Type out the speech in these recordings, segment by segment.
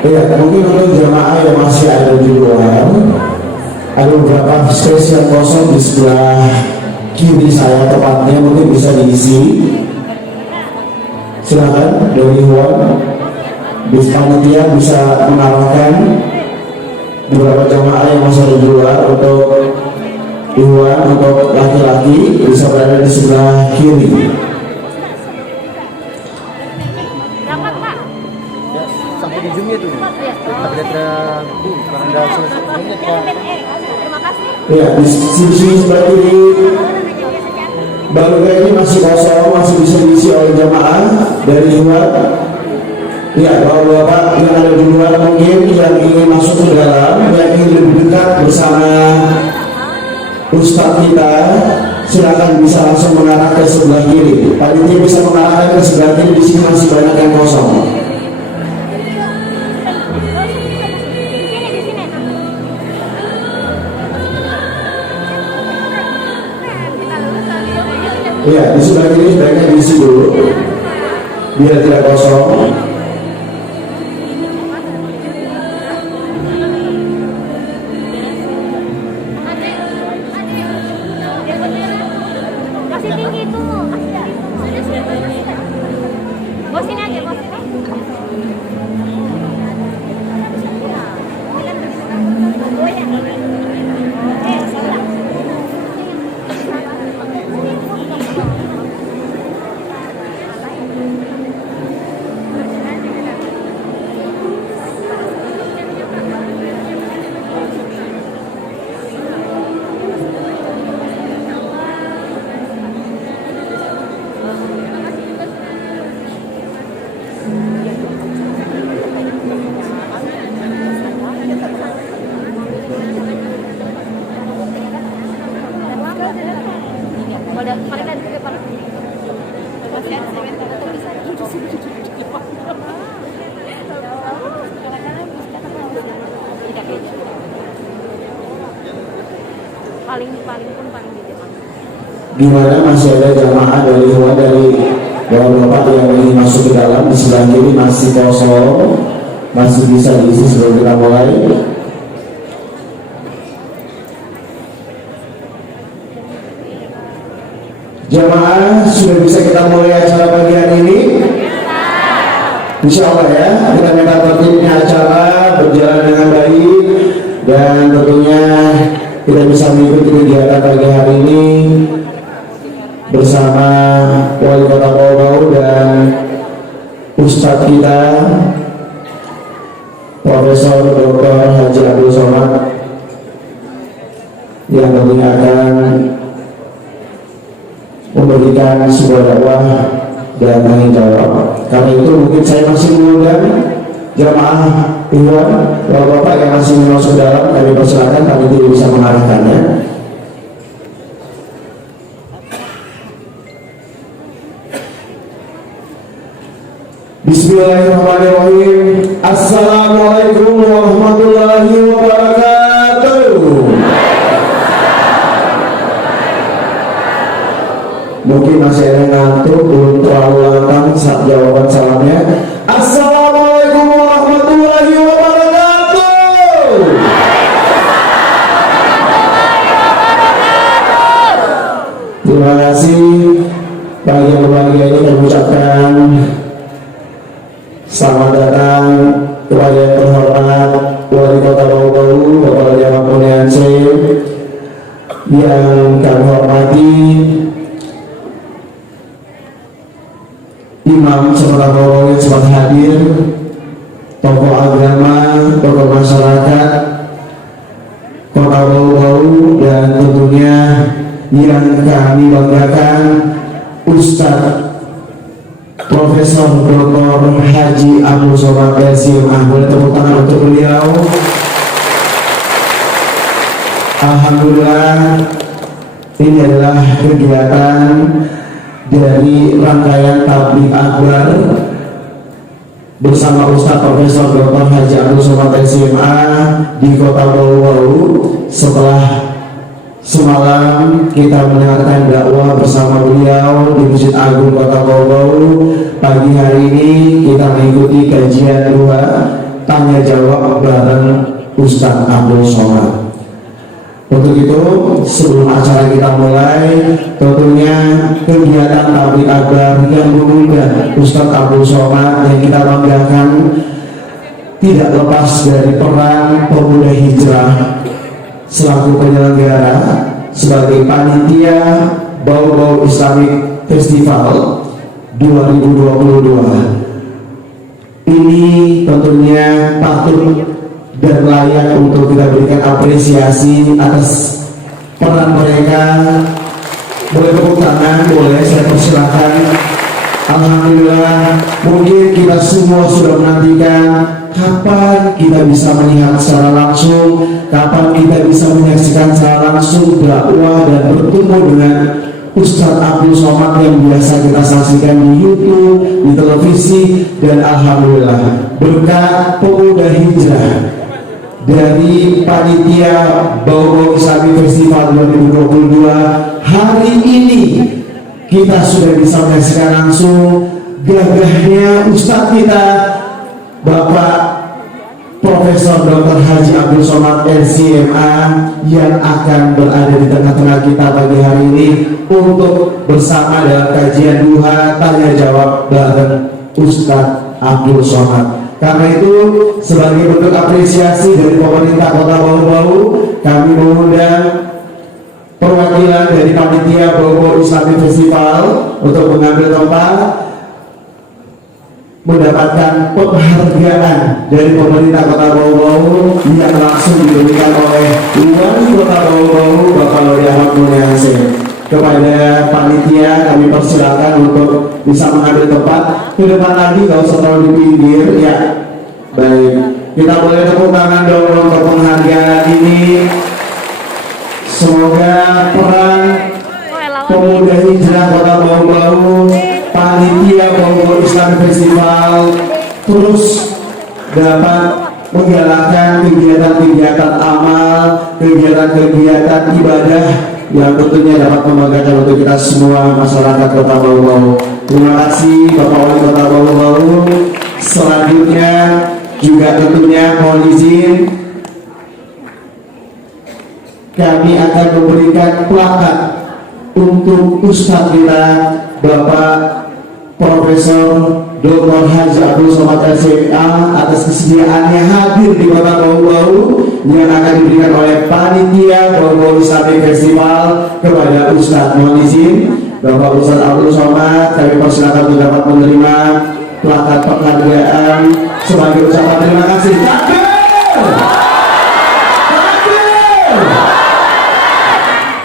Ya, mungkin untuk jamaah yang masih ada di luar, ada beberapa space yang kosong di sebelah kiri saya tepatnya, mungkin bisa diisi. Silakan dari luar, panitia bisa mengarahkan beberapa jamaah yang masih ada di luar untuk ikhwan, untuk laki-laki bisa berada di sebelah kiri. Sampai di zoomnya tuh, ya, di sisi sebelah kiri baru ini masih kosong, masih bisa diisi oleh jamaah dari luar. Ya, bapak-bapak yang ada di luar mungkin yang ingin masuk ke dalam, yang ingin lebih dekat bersama Ustadz kita, silakan bisa langsung mengarah ke sebelah kiri. Panitia bisa mengarahkan ke sebelah kiri, di sini masih banyak yang kosong. Ya, di sebelah kiri sebaiknya diisi dulu biar tidak kosong. Masih tinggi itu. Bos ini aja, bos. Di mana masih ada jamaah dari luar, dari bapak-bapak yang ingin masuk ke dalam, di sebelah kiri masih kosong, masih bisa diisi sebelum kita mulai. Jamaah sudah bisa kita mulai acara pagi Insya Allah ya, kita minta tertibnya acara berjalan dengan baik dan tentunya kita bisa mengikuti kegiatan pagi hari ini bersama Wali Kota Bau dan Ustadz kita Profesor Dr. Haji Abdul Somad yang tentunya akan memberikan sebuah dakwah dan tanggung jawab. Karena itu mungkin saya masih mengundang jamaah ikhwan, bapak-bapak yang masih masuk dalam, kami persilakan, kami tidak bisa mengarahkannya. Bismillahirrahmanirrahim. Assalamualaikum warahmatullahi wabarakatuh. Mungkin masih ada yang ngantuk, belum terlalu lantang saat jawaban salamnya. Assalamualaikum warahmatullahi wabarakatuh. Terima kasih. Pagi yang berbahagia ini kami ucapkan selamat datang kepada yang terhormat Wali Kota Bau, Bapak Raja Mamunianse, yang kami hormati Imam serta Bau yang sempat hadir, tokoh agama, tokoh masyarakat Kota Bau, dan tentunya yang kami banggakan Ustadz Profesor Dr. Haji Abdul Somad LCMA. Boleh tepuk tangan untuk beliau. Alhamdulillah, ini adalah kegiatan dari rangkaian tabligh akbar bersama Ustadz Profesor Dr. Haji Abdul Somad LCMA di Kota Bau. Setelah semalam kita mendengarkan dakwah bersama beliau di Masjid Agung Kota Bau. Pagi hari ini kita mengikuti kajian dua tanya jawab bareng Ustadz Abdul Somad. Untuk itu, sebelum acara kita mulai, tentunya kegiatan tabligh akbar yang mengundang Ustadz Abdul Somad yang kita banggakan tidak lepas dari peran pemuda hijrah selaku penyelenggara sebagai panitia Bau Islamic Festival 2022. Ini tentunya patut dan layak untuk kita berikan apresiasi atas peran mereka. Boleh tepuk tangan, boleh saya persilakan. Alhamdulillah, mungkin kita semua sudah menantikan kapan kita bisa melihat secara langsung, kapan kita bisa menyaksikan secara langsung dakwah dan bertemu dengan Ustadz Abdul Somad yang biasa kita saksikan di YouTube, di televisi, dan alhamdulillah berkat pemuda hijrah dari panitia Bau Islamic Festival 2022, hari ini kita sudah bisa menyaksikan langsung gagahnya Ustadz kita Bapak Profesor Dr. Haji Abdul Somad LCMA yang akan berada di tengah-tengah kita pagi hari ini untuk bersama dalam kajian duha tanya jawab bareng Ustadz Abdul Somad. Karena itu, sebagai bentuk apresiasi dari pemerintah Kota Bau, kami mengundang perwakilan dari panitia Bau Islamic Festival untuk mengambil tempat mendapatkan penghargaan dari pemerintah Kota Bau yang langsung diberikan oleh Wali Kota Bau Bapak Lori Ahmad Munianse. Kepada panitia kami persilakan untuk bisa mengambil tempat ke depan lagi, gak usah terlalu di pinggir ya. Baik, kita boleh tepuk tangan dong untuk penghargaan ini. Semoga peran pemuda hijrah Kota Bau, panitia Bau Islamic Festival terus dapat menggalakkan kegiatan-kegiatan amal, kegiatan-kegiatan ibadah yang tentunya dapat membanggakan untuk kita semua masyarakat Kota Bau. Terima kasih Bapak Wali Kota Bau. Selanjutnya juga tentunya mohon izin kami akan memberikan plakat untuk Ustadz kita Bapak Profesor Dr. Haji Abdul Somad SMA atas kesediaannya hadir di Kota Bau-Bau yang akan diberikan oleh panitia Bau-Bau Islamic Festival kepada Ustadz. Mohon izin Bapak Ustadz Abdul Somad, kami persilakan untuk dapat menerima plakat penghargaan sebagai ucapan terima kasih. Takbir!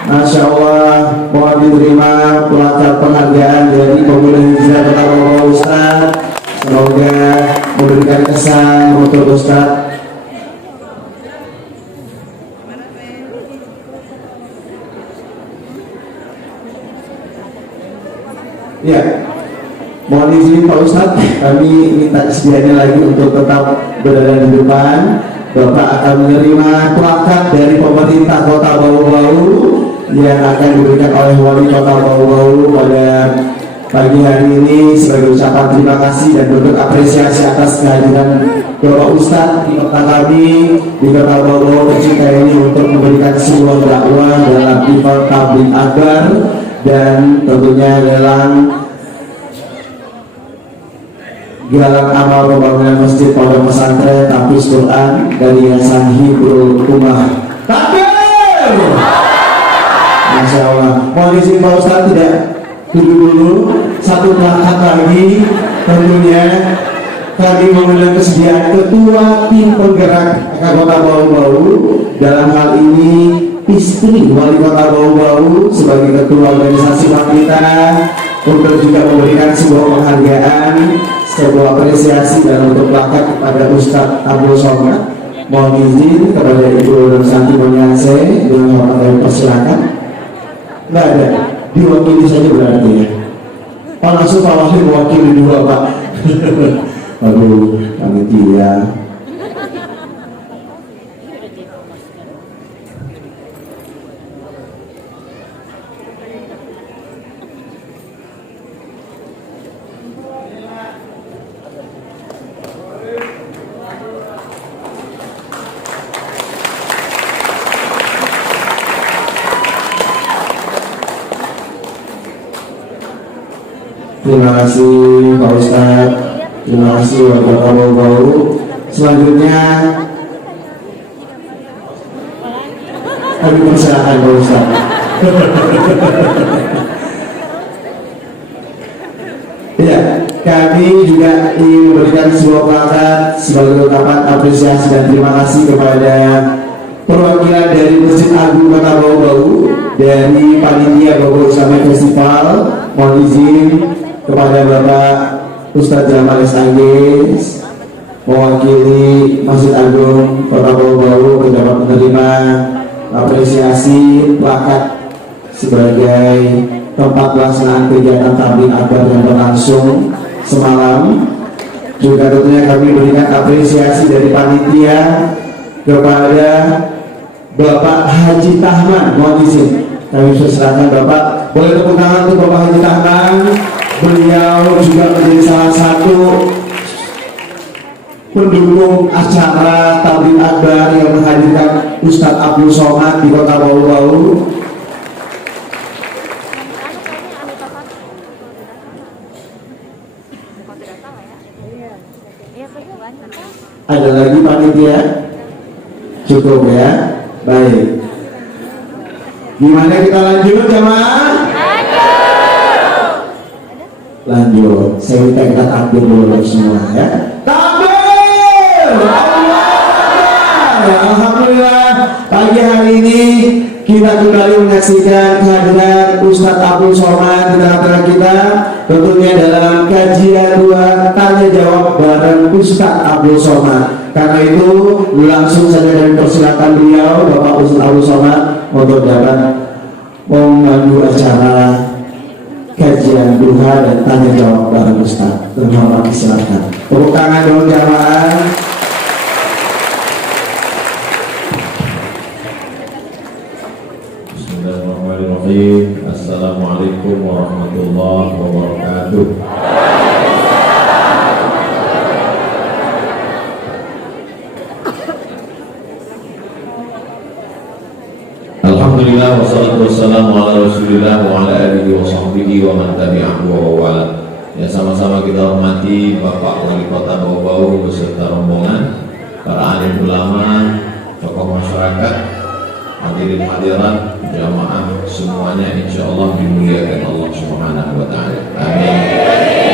Masya Allah, mohon diterima plakat penghargaan dari Pemuda Hijrah Kota Bau Ustaz. Semoga memberikan kesan untuk Ustaz. Ya, mohon izin Pak Ustaz, kami minta kesediaannya lagi untuk tetap berada di depan. Bapak akan menerima plakat dari pemerintah Kota Bau-Bau yang akan diberikan oleh wali Kota Bau-Bau pada pagi hari ini sebagai ucapan terima kasih dan bentuk apresiasi atas kehadiran Bapak Ustadz di kota kami di Kota Bau-Bau tercinta ini untuk memberikan sebuah dakwah dalam event tabligh akbar dan tentunya lelang galang amal pembangunan masjid pondok pesantren Tahfiz Quran dari Yayasan Hibrul Ummah. Takbir! Masya Allah. Mohon izin Pak Ustaz tidak duduk dulu. Satu plakat lagi tentunya kami mengundang kesediaan Ketua Tim Penggerak Kota Bau-Bau, dalam hal ini istri Wali Kota Bau-Bau sebagai Ketua Organisasi Wanita, untuk juga memberikan sebuah penghargaan, sebuah apresiasi dan untuk plakat kepada Ustadz Abdul Somad. Mohon izin kepada Ibu Nur Santi Monyase dengan hormat kami persilakan. Nggak ada, diwakili saja berarti ya. Oh langsung Pak Wahid mewakili dua Pak. Aduh, panitia. Terima kasih Pak Ustadz, terima kasih Wali Kota Bau-Bau. Selanjutnya kami persilakan Pak Ustadz. Ya, kami juga ingin memberikan sebuah plakat sebagai ungkapan apresiasi dan terima kasih kepada perwakilan dari Masjid Agung Kota Bau-Bau dari panitia Bau-Bau Islamic Festival. Mohon izin kepada Bapak Ustadz Jamal SAG mewakili Masjid Agung Kota Bau-Bau untuk dapat menerima apresiasi plakat sebagai tempat pelaksanaan kegiatan tabligh akbar yang berlangsung semalam. Juga tentunya kami berikan apresiasi dari panitia kepada Bapak Haji Tahman. Mohon izin kami persilakan Bapak, boleh tepuk tangan untuk Bapak Haji Tahman. Beliau juga menjadi salah satu pendukung acara tabligh akbar yang menghadirkan Ustadz Abdul Somad di Kota Bau-Bau. Ada lagi panitia? Cukup ya? Baik. Gimana kita lanjut jamaah? Lanjut, saya minta kita takbir dulu semua ya. Takbir! Alhamdulillah, pagi hari ini kita kembali menyaksikan kehadiran Ustadz Abdul Somad di tengah-tengah kita, tentunya dalam kajian 2 tanya jawab bareng Ustadz Abdul Somad. Karena itu langsung saja kami persilakan beliau, Bapak Ustadz Abdul Somad, untuk dapat memandu acara kajian duha dan tanya jawab bareng Ustaz. Terima kasih, silakan. Tepuk tangan dulu jamaah. Bismillahirrahmanirrahim. Assalamualaikum warahmatullahi wabarakatuh. Alhamdulillah wassalatu wassalamu ala Rasulillah wa ala alihi wa sahbihi wa man tabi'ahu wa wala. Ya, sama-sama kita hormati Bapak Wali Kota Bau-Bau beserta rombongan, para alim ulama, tokoh masyarakat, hadirin hadirat, jamaah semuanya, insya Allah dimuliakan Allah Subhanahu wa Ta'ala. Amin.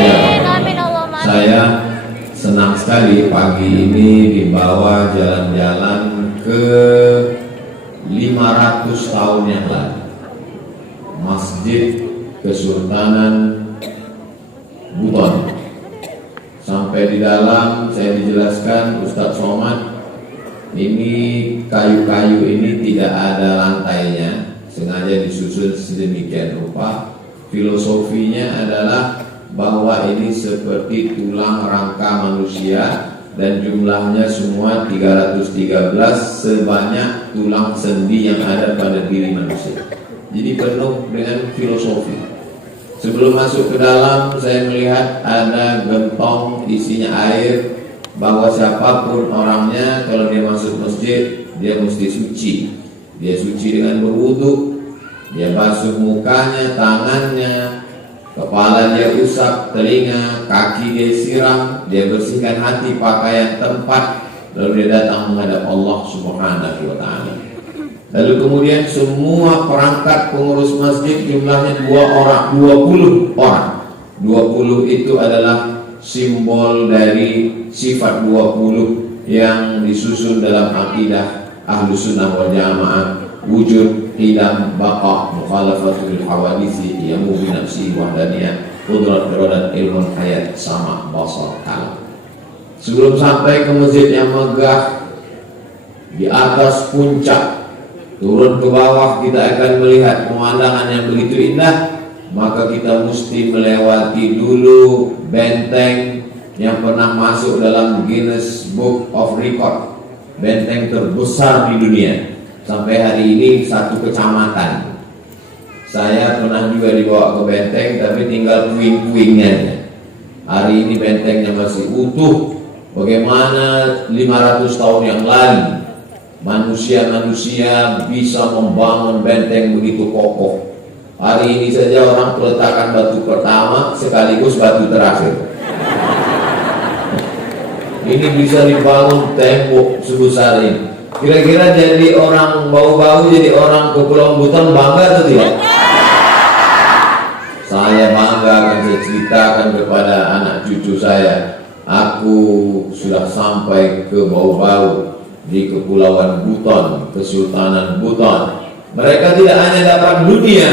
Ya, Amin Allahumma. saya senang sekali pagi ini dibawa jalan-jalan ke 500 tahun yang lalu, Masjid Kesultanan Buton. Sampai di dalam saya dijelaskan Ustadz Somad, ini kayu-kayu ini tidak ada lantainya, sengaja disusun sedemikian rupa. Filosofinya adalah bahwa ini seperti tulang rangka manusia dan jumlahnya semua 313 sebanyak tulang sendi yang ada pada diri manusia. Jadi penuh dengan filosofi. Sebelum masuk ke dalam, saya melihat ada gentong isinya air, bahwa siapapun orangnya kalau dia masuk masjid, dia mesti suci. Dia suci dengan berwudu, dia basuh mukanya, tangannya, kepala dia usap, telinga, kaki dia siram, dia bersihkan hati, pakaian, tempat, lalu dia datang menghadap Allah Subhanahu wa Ta'ala. Lalu kemudian semua perangkat pengurus masjid jumlahnya 20 orang. 20 itu adalah simbol dari sifat 20 yang disusun dalam akidah Ahlus Sunnah wal Jamaah, wujud, qidam, baqa, mukhalafatul hawadisi, yamu bi nafsi wahdaniyah, qudrat, iradat, ilmu, hayat, sama, basar, kalam. Sebelum sampai ke masjid yang megah di atas puncak, turun ke bawah kita akan melihat pemandangan yang begitu indah, maka kita mesti melewati dulu benteng yang pernah masuk dalam Guinness Book of Record, benteng terbesar di dunia. Sampai hari ini satu kecamatan. Saya pernah juga dibawa ke benteng, tapi tinggal puing-puingnya. Hari ini bentengnya masih utuh. Bagaimana 500 tahun yang lalu manusia-manusia bisa membangun benteng begitu kokoh. Hari ini saja orang meletakkan batu pertama sekaligus batu terakhir. Ini bisa dibangun tembok sebesar ini. Kira-kira jadi orang Bau-Bau, jadi orang Kepulauan Buton bangga atau tidak? Saya bangga, akan saya ceritakan kepada anak cucu saya. Aku sudah sampai ke Bau-Bau di Kepulauan Buton, Kesultanan Buton. Mereka tidak hanya dapat dunia,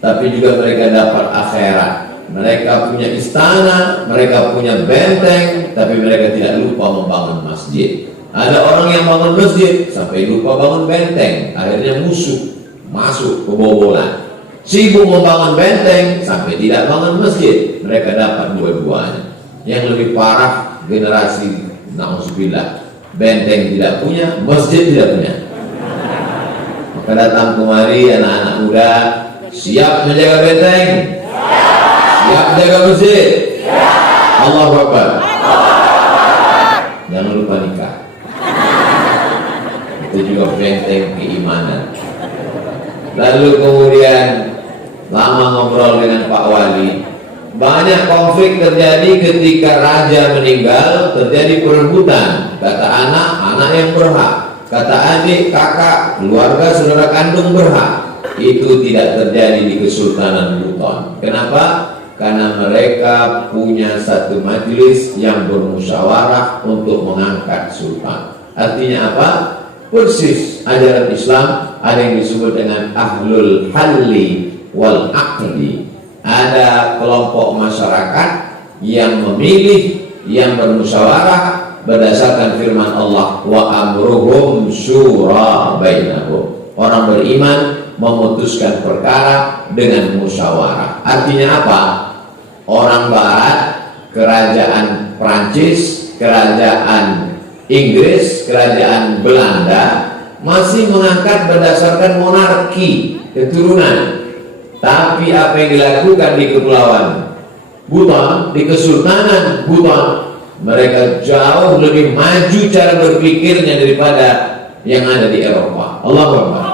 tapi juga mereka dapat akhirat. Mereka punya istana, mereka punya benteng, tapi mereka tidak lupa membangun masjid. Ada orang yang bangun masjid sampai lupa bangun benteng, akhirnya musuh masuk kebobolan. Sibuk membangun benteng sampai tidak bangun masjid, mereka dapat dua-duanya. Yang lebih parah generasi na'udzubillah, benteng tidak punya, masjid tidak punya. Maka datang kemari anak-anak muda, siap menjaga benteng, siap menjaga masjid. Allahu Akbar. Jangan lupa nikah. Itu juga benteng keimanan. Lalu kemudian lama ngobrol dengan Pak Wali. Banyak konflik terjadi ketika raja meninggal, terjadi perebutan. Kata anak yang berhak, kata adik, kakak, keluarga, saudara kandung berhak. Itu tidak terjadi di Kesultanan Buton. Kenapa? Karena mereka punya satu majelis yang bermusyawarah untuk mengangkat sultan. Artinya apa? Persis ajaran Islam, ada yang disebut dengan ahlul halli wal aqli. Ada kelompok masyarakat yang memilih, yang bermusyawarah berdasarkan firman Allah, wa amruhum syura bainahum. Orang beriman memutuskan perkara dengan musyawarah. Artinya apa? Orang barat, kerajaan Prancis, kerajaan Inggris, kerajaan Belanda masih mengangkat berdasarkan monarki keturunan. Tapi apa yang dilakukan di Kepulauan Buton, di Kesultanan Buton, mereka jauh lebih maju cara berpikirnya daripada yang ada di Eropa. Allahu Akbar.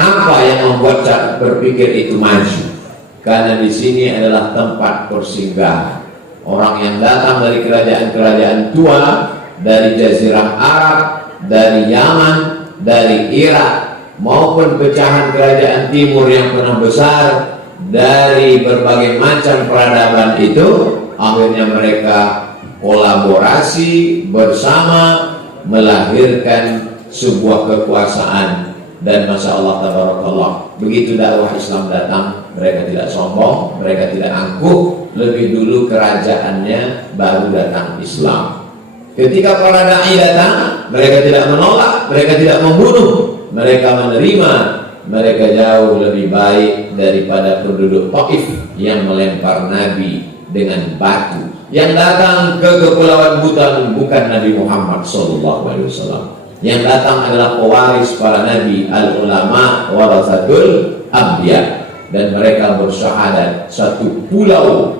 Apa yang membuat cara berpikir itu maju? karena di sini adalah tempat persinggahan orang yang datang dari kerajaan-kerajaan tua, dari Jazirah Arab, dari Yaman, dari Irak, maupun pecahan kerajaan timur yang pernah besar, dari berbagai macam peradaban itu. Akhirnya mereka kolaborasi bersama melahirkan sebuah kekuasaan. Dan Masya Allah tabarakallah, begitu dakwah Islam datang, mereka tidak sombong, mereka tidak angkuh. Lebih dulu kerajaannya, baru datang Islam. Ketika para da'i datang, mereka tidak menolak, mereka tidak membunuh, mereka menerima. Mereka jauh lebih baik daripada penduduk Taif yang melempar Nabi dengan batu. Yang datang ke Kepulauan Buton bukan Nabi Muhammad SAW. Yang datang adalah pewaris para nabi, al-ulama warasatul anbiya, dan mereka bersyahadat satu pulau,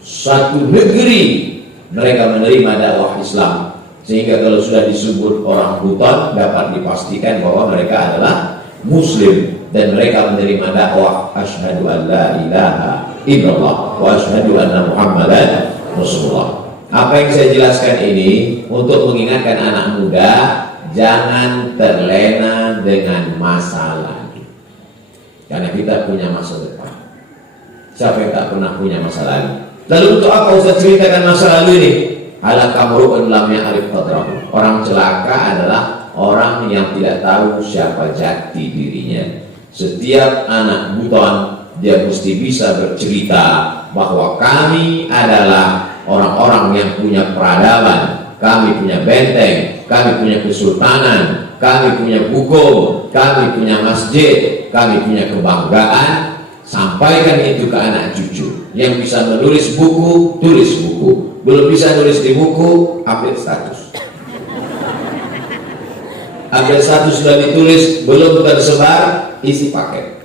satu negeri mereka menerima dakwah Islam. Sehingga kalau sudah disebut orang Buton, dapat dipastikan bahwa mereka adalah Muslim, dan mereka menerima dakwah asyhadu an la ilaha illallah wa asyhadu anna Muhammadan Rasulullah. Apa yang saya jelaskan ini untuk mengingatkan anak muda, jangan terlena dengan masa lalu, karena kita punya masa depan. Siapa yang tak pernah punya masa lalu? Lalu untuk apa Ustaz ceritakan masa lalu ini? Alakamru'un lam ya'rif qadrahu. Orang celaka adalah orang yang tidak tahu siapa jati dirinya. Setiap anak Buton, dia mesti bisa bercerita bahwa kami adalah orang-orang yang punya peradaban, kami punya benteng, kami punya kesultanan, kami punya hukum, kami punya masjid, kami punya kebanggaan. Sampaikan itu ke anak cucu. Yang bisa menulis buku, tulis buku. Belum bisa nulis di buku, update status. Update status sudah ditulis, belum tersebar, isi paket.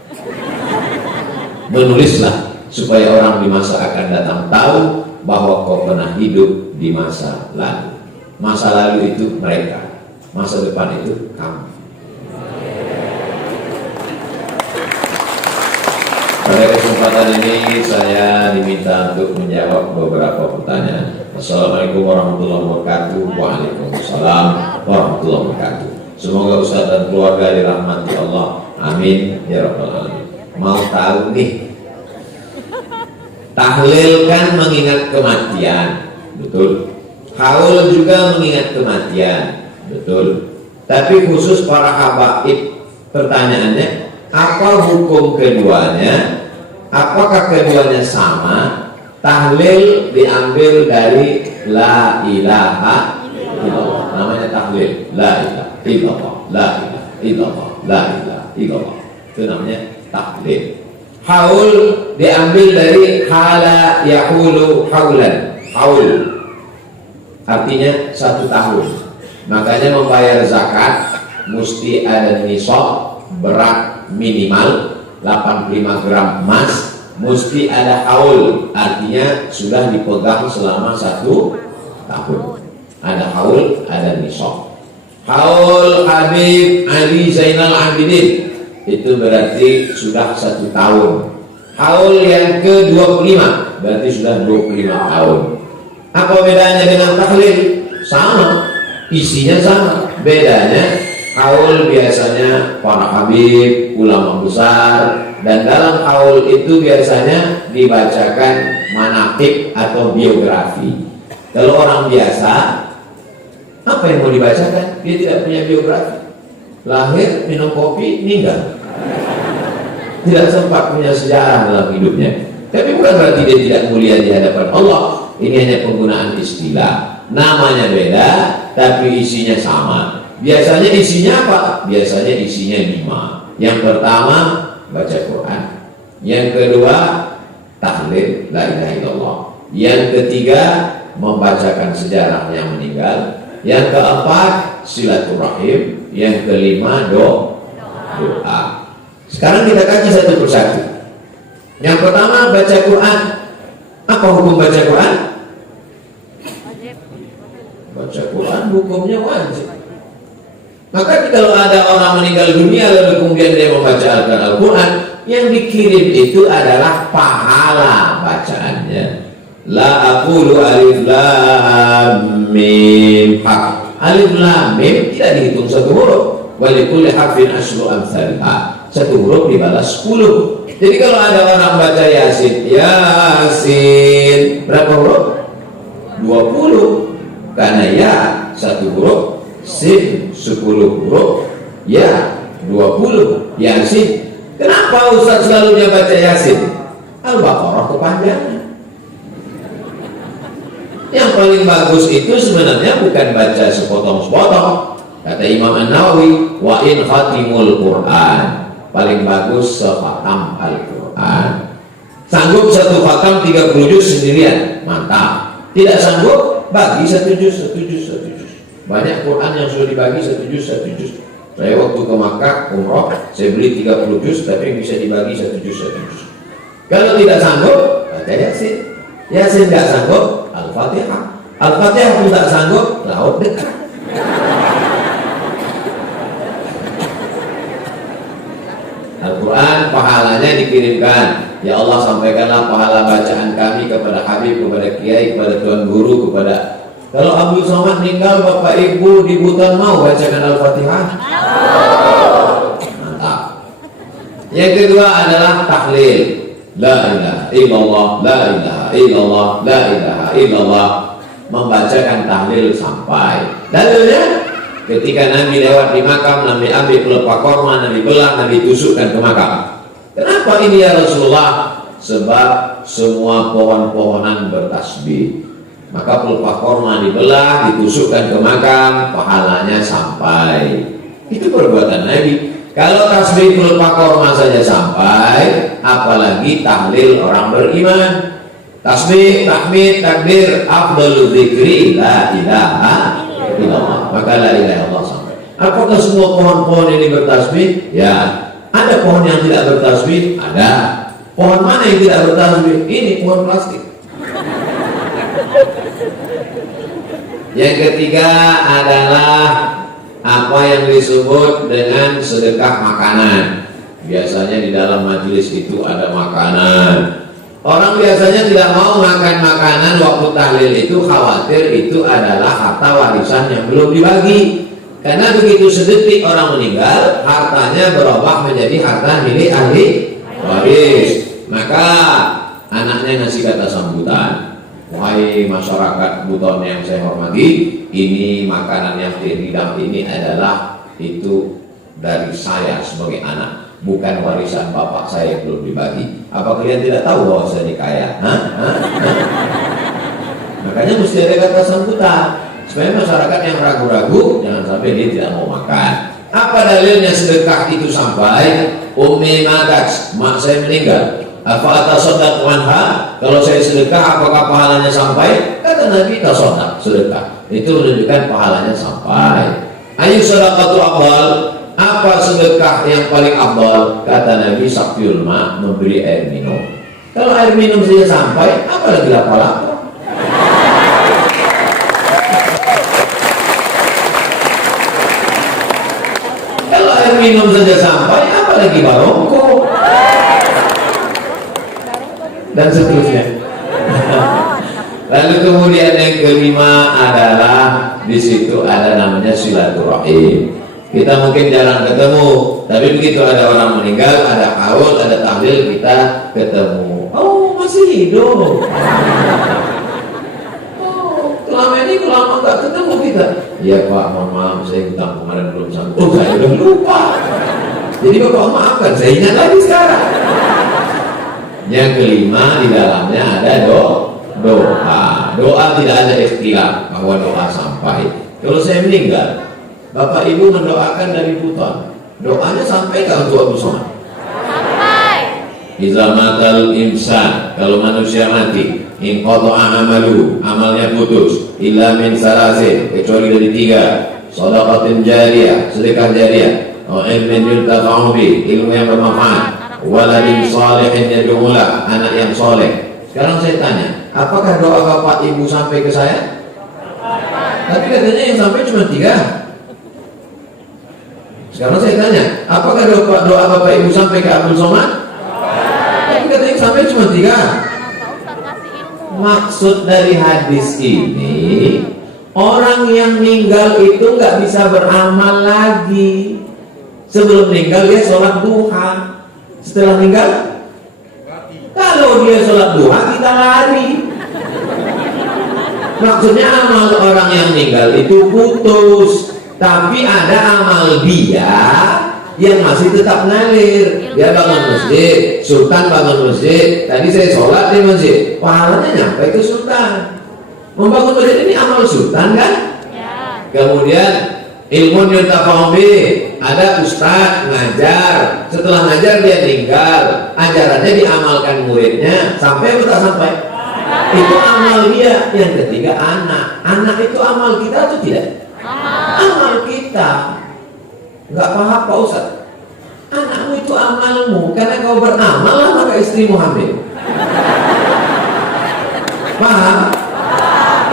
Menulislah supaya orang di masa akan datang tahu bahwa kau pernah hidup di masa lalu. Masa lalu itu mereka, masa depan itu kamu. Pada kesempatan ini saya diminta untuk menjawab beberapa pertanyaan. Assalamualaikum warahmatullahi wabarakatuh. Waalaikumsalam warahmatullahi wabarakatuh. Semoga Ustaz dan keluarga dirahmati Allah. Amin ya rabbal alamin. Mau tahu nih, tahlil kan mengingat kematian, betul. Haul juga mengingat kematian, betul. Tapi khusus para habaib, pertanyaannya, apa hukum keduanya? Apakah keduanya sama? Tahlil diambil dari la ilaha illallah. Namanya tahlil, la ilaha illallah, la ilaha illallah, la ilaha illallah. Itu namanya tahlil. Haul diambil dari hala yahulu haulan. Haul artinya 1 tahun. Makanya membayar zakat mesti ada nisab, berat minimal 85 gram emas, mesti ada haul, artinya sudah dipegang selama 1 tahun. Ada haul, ada nisab. Haul Habib Ali Zainal Abidin itu berarti sudah 1 tahun. Haul yang ke-25 berarti sudah 25 tahun. Apa bedanya dengan tahlil? Sama, isinya sama. Bedanya haul biasanya para habib, ulama besar, dan dalam haul itu biasanya dibacakan manaqib atau biografi. Kalau orang biasa, apa yang mau dibacakan? Dia tidak punya biografi. Lahir, minum kopi, meninggal. Tidak sempat punya sejarah dalam hidupnya. Tapi bukan berarti dia tidak mulia di hadapan Allah. Ini hanya penggunaan istilah. Namanya beda, tapi isinya sama. Biasanya isinya apa? Biasanya isinya 5. Yang pertama, baca Quran. Yang kedua, tahlil, la ilaha illallah. Yang ketiga, membacakan sejarah yang meninggal. Yang keempat, silaturahim. Yang kelima, doa. Sekarang kita kaji satu persatu. Yang pertama, baca Quran. Apa hukum baca Quran? Baca Quran hukumnya wajib. Maka kalau ada orang meninggal dunia lalu kemudian dia membaca Al-Quran, Yang dikirim itu adalah pahala bacaannya. La aqulu alif lam mim haq. Alif lam mim tidak dihitung satu huruf. Wa likulli harfin asyru amsalha. Satu huruf dibalas 10. Jadi kalau ada orang baca Yasin, Yasin berapa huruf? 20. Karena ya satu huruf, sin 10 huruf, ya 20. Yasin. Kenapa Ustaz selalunya baca Yasin? Al-Baqarah kepanjangan. Yang paling bagus itu sebenarnya bukan baca sepotong-sepotong. Kata Imam An-Nawawi, wa in khatimul Quran. Paling bagus sefatam Al-Quran. Sanggup satu khatam 30 juz sendirian, mantap. Tidak sanggup, bagi 1 juz. Banyak Quran yang sudah dibagi 1 juz. Saya waktu ke Makkah umroh, saya beli 30 juz, tapi bisa dibagi 1 juz. Kalau tidak sanggup, baca Yasin. Yasin tidak sanggup, Al-Fatihah. Al-Fatihah pun tak sanggup, laut dekat. Al-Quran pahalanya dikirimkan. Ya Allah, sampaikanlah pahala bacaan kami kepada Habib, kepada Kiai, kepada Tuan Guru, kepada... Kalau Abdul Somad meninggal, Bapak Ibu di Buton mau bacakan Al-Fatihah? Mantap. Yang kedua adalah tahlil. La ilaha illallah, la ilaha illallah, la ilaha illallah. Membacakan tahlil sampai. Dalilnya, ketika Nabi lewat di makam, Nabi ambil pelepah korma, Nabi belah, Nabi tusukkan ke makam. Kenapa ini ya Rasulullah? Sebab semua pohon-pohonan bertasbih. Maka pelepah korma dibelah, ditusukkan ke makam, pahalanya sampai. Itu perbuatan Nabi. Kalau tasbih pelepah korma saja sampai, apalagi tahlil orang beriman. Tasbih, tahmid, takbir, afdalul dzikri la ilaha illallah. Maka la ilaha illallah sampai. Apakah semua pohon-pohon ini bertasbih? Ya. Ada pohon yang tidak bertasbih? Ada. Pohon mana yang tidak bertasbih? Ini pohon plastik. Yang ketiga adalah apa yang disebut dengan sedekah makanan. Biasanya di dalam majelis itu ada makanan. Orang biasanya tidak mau makan makanan waktu tahlil itu, khawatir itu adalah harta warisan yang belum dibagi. Karena begitu sedetik orang meninggal, hartanya berubah menjadi harta milik ahli waris. Maka anaknya ngasih kata sambutan, wahai masyarakat Buton yang saya hormati, ini makanan yang dihidang ini adalah itu dari saya sebagai anak, bukan warisan bapak saya yang belum dibagi. Apa kalian tidak tahu bahwa saya ini kaya? Makanya mesti ada kata sambutan supaya masyarakat yang ragu-ragu jangan sampai dia tidak mau makan. Apa dalilnya sedekah itu sampai? Ummi matat, mak saya meninggal. Apa atasodak wanha? Kalau saya sedekah, apakah pahalanya sampai? Kata Nabi, tasodak, sedekah. Itu menunjukkan pahalanya sampai. Ayu sedekah itu afdal. Apa sedekah yang paling afdal? Kata Nabi, sakful ma, memberi air minum. Kalau air minum saja sampai, apalagi lapar-lapar. Kalau air minum saja sampai, apalagi barongko dan seterusnya. Lalu kemudian yang kelima adalah di situ ada namanya silaturahim. Kita mungkin jarang ketemu, tapi begitu ada orang meninggal, ada haul, ada tahlil, kita ketemu. Oh, masih hidup. Oh, selama ini lama nggak ketemu kita. Iya Pak, mohon maaf, saya hutang kemarin belum sanggup. Oh, saya udah lupa. Jadi Bapak maafkan, saya ingat lagi sekarang. Yang kelima di dalamnya ada doa. Doa tidak ada ikhtilaf bahwa doa sampai. Kalau saya meninggal, Bapak Ibu mendoakan dari Buton, doanya sampai ke untuk Abu Somad? Sampai. Iza matal insan, kalau manusia mati, in qata'a amalu, amalnya putus, illa min salasin, kecuali dari 3, shadaqatin jariyah, sedekah jariyah, wa ilmin yuntafa'u bi, ilmu yang bermanfaat, waladin salihin yad'ulah, anak yang soleh. Sekarang saya tanya, apakah doa Bapak Ibu sampai ke saya? Tapi katanya yang sampai cuma 3. Sekarang saya tanya, apakah doa Bapak Ibu sampai ke Abdul Somad? sampai cuma 3. Pak Ustadz kasih ilmu. Maksud dari hadis ini, orang yang meninggal itu nggak bisa beramal lagi. Sebelum meninggal dia sholat duha. Setelah meninggal, kalau dia sholat duha kita lari. Maksudnya amal orang yang meninggal itu putus, tapi ada amal dia yang masih tetap ngalir. Dia bangun masjid, sultan bangun masjid. Tadi saya sholat di masjid, pahalanya nyampe ke sultan. Membangun masjid ini amal sultan kan? Ya. Kemudian ilmu yuntafa'u bih, ada ustaz ngajar. Setelah ngajar dia meninggal, ajarannya diamalkan muridnya sampai atau tak sampai? Itu amal dia. Yang ketiga anak itu amal kita atau tidak? Amal kita. Nggak paham Pak Ustaz. Anakmu itu amalmu, karena kau beramal lah maka istrimu hamil. Paham?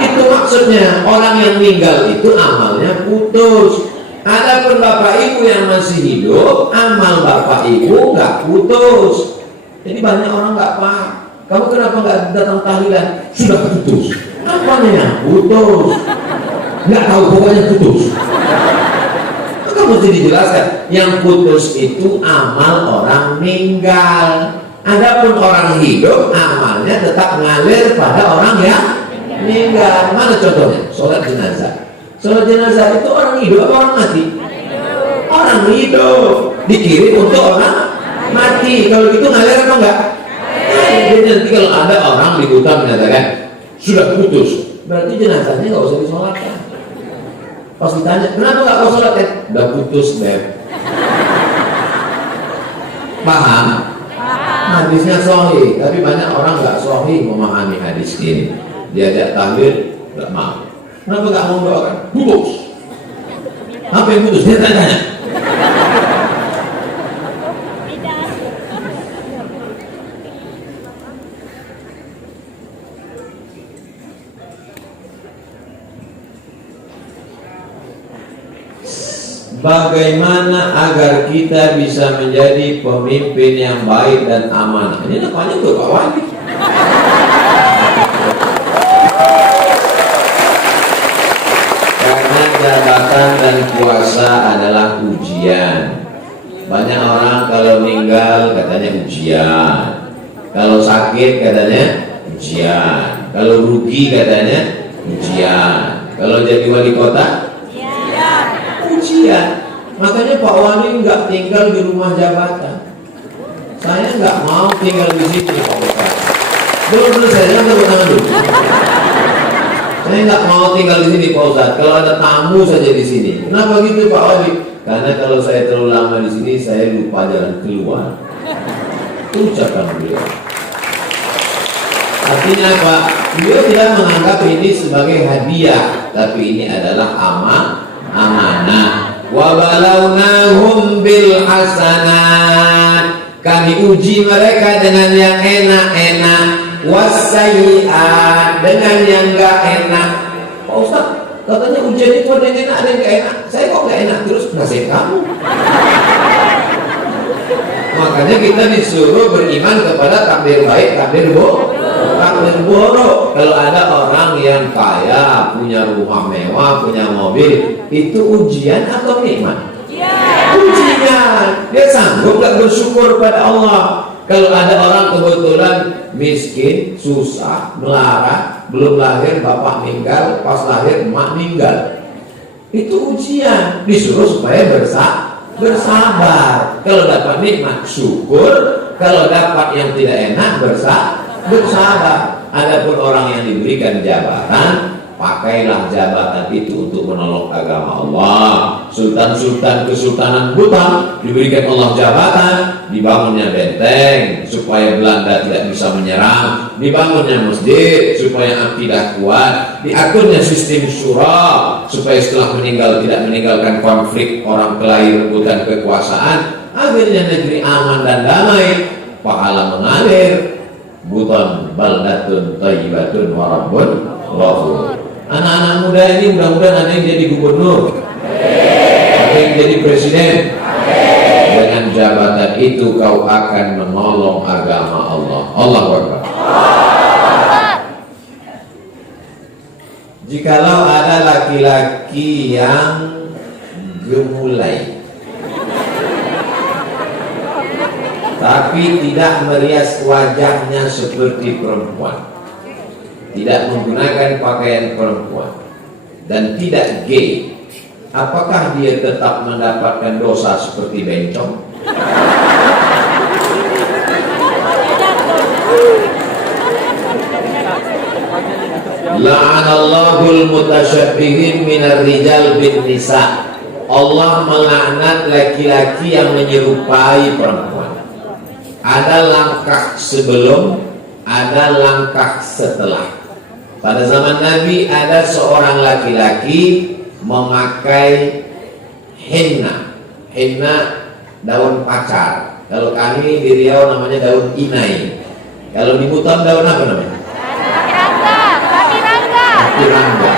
Itu maksudnya orang yang meninggal itu amalnya putus. Adapun bapak ibu yang masih hidup, amal bapak ibu nggak putus. Jadi banyak orang nggak paham. Kamu kenapa nggak datang tahlilan? Sudah putus. Apanya yang putus? Nggak tahu, pokoknya putus. Maka mesti dijelaskan. Yang putus itu amal orang meninggal. Adapun orang hidup, amalnya tetap ngalir pada orang yang meninggal. Mana contohnya? Sholat jenazah. Sholat jenazah itu orang hidup atau orang mati? Orang hidup. Dikirim untuk orang mati. Kalau gitu ngalir apa enggak? Jadi nanti kalau ada orang di hutan menyatakan sudah putus, berarti jenazahnya nggak usah disolatkan. Pas ditanya, kenapa nggak kau sholatkan? Udah putus, Beb. Paham? Hadisnya sahih, tapi banyak orang nggak sahih memahami hadis ini. Diajak tahlil, nggak mau. Kenapa nggak mau doakan? Putus. Apa yang putus? Dia tanya. Bagaimana agar kita bisa menjadi pemimpin yang baik dan amanah? Ini namanya Bapak Wali. Karena jabatan dan kuasa adalah ujian. Banyak orang kalau meninggal katanya ujian, kalau sakit katanya ujian, kalau rugi katanya ujian, kalau jadi wali kota ujian. Makanya Pak Wali nggak tinggal di rumah jabatan. Saya nggak mau tinggal di sini Pak Ustaz. Dulu saya tepuk tangan dulu. Saya nggak mau tinggal di sini Pak Ustaz. Kalau ada tamu saja di sini. Kenapa gitu Pak Wali? Karena kalau saya terlalu lama di sini saya lupa jalan keluar. Itu ucapan beliau. Artinya apa? Beliau tidak menganggap ini sebagai hadiah, tapi ini adalah amanah. Wa balawnahum bil hasanat. Kami uji mereka dengan yang enak-enak, wasayyi'at dengan yang enggak enak. Pak Ustaz, katanya ujian itu ada yang enak, ada yang enggak enak. Saya kok enggak enak terus nasib kamu. Makanya kita disuruh beriman kepada takdir baik, takdir buruk. Kalau ada orang yang kaya, punya rumah mewah, punya mobil, itu ujian atau nikmat? Ujian. Dia sanggup gak bersyukur pada Allah. Kalau ada orang kebetulan miskin, susah, melarat, belum lahir bapak meninggal, pas lahir emak meninggal, itu ujian. Disuruh supaya bersabar. Kalau dapat nikmat syukur, kalau dapat yang tidak enak bersabar. Adapun orang yang diberikan jabatan, pakailah jabatan itu untuk menolong agama Allah. Sultan-sultan kesultanan Buton diberikan Allah jabatan, dibangunnya benteng supaya Belanda tidak bisa menyerang, dibangunnya masjid supaya akidah kuat, diaturnya sistem syura supaya setelah meninggal tidak meninggalkan konflik orang kelahi rebutan kekuasaan. Akhirnya negeri aman dan damai, pahala mengalir. Buton baldatun thayyibatun wa rabbun ghafur. Anak-anak muda ini mudah-mudahan ada yang jadi gubernur, ada yang jadi presiden. Dengan jabatan itu kau akan menolong agama Allah. Allahu Akbar. Jikalau ada laki-laki yang gemulai tapi tidak merias wajahnya seperti perempuan, tidak menggunakan pakaian perempuan, dan tidak gay, apakah dia tetap mendapatkan dosa seperti bencong? La'anallahul mutasyabbihin minar rijal bin nisa. Allah melaknat laki-laki yang menyerupai perempuan. Ada langkah sebelum, ada langkah setelah. Pada zaman Nabi ada seorang laki-laki memakai henna. Henna daun pacar. Kalau kami di Riau namanya daun inai. Kalau di Buton daun apa namanya? Rangga.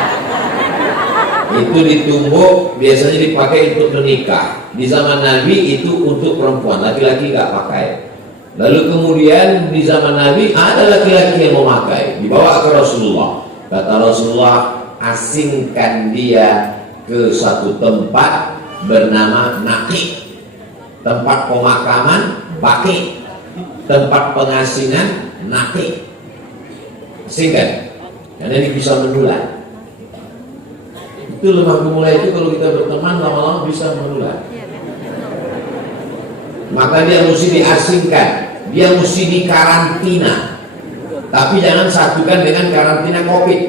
Itu ditumbuk, biasanya dipakai untuk menikah. Di zaman Nabi itu untuk perempuan, laki-laki nggak pakai. Lalu kemudian di zaman Nabi ada laki-laki yang memakai, dibawa ke Rasulullah. Kata Rasulullah, asingkan dia ke satu tempat bernama Naqi, tempat pemakaman Baqi, tempat pengasingan Naqi. Asingkan. Karena ini bisa menular. Itu lemah gemulai itu kalau kita berteman lama-lama bisa menular. Maka dia mesti diasingkan, dia mesti dikarantina. Tapi jangan satukan dengan karantina COVID.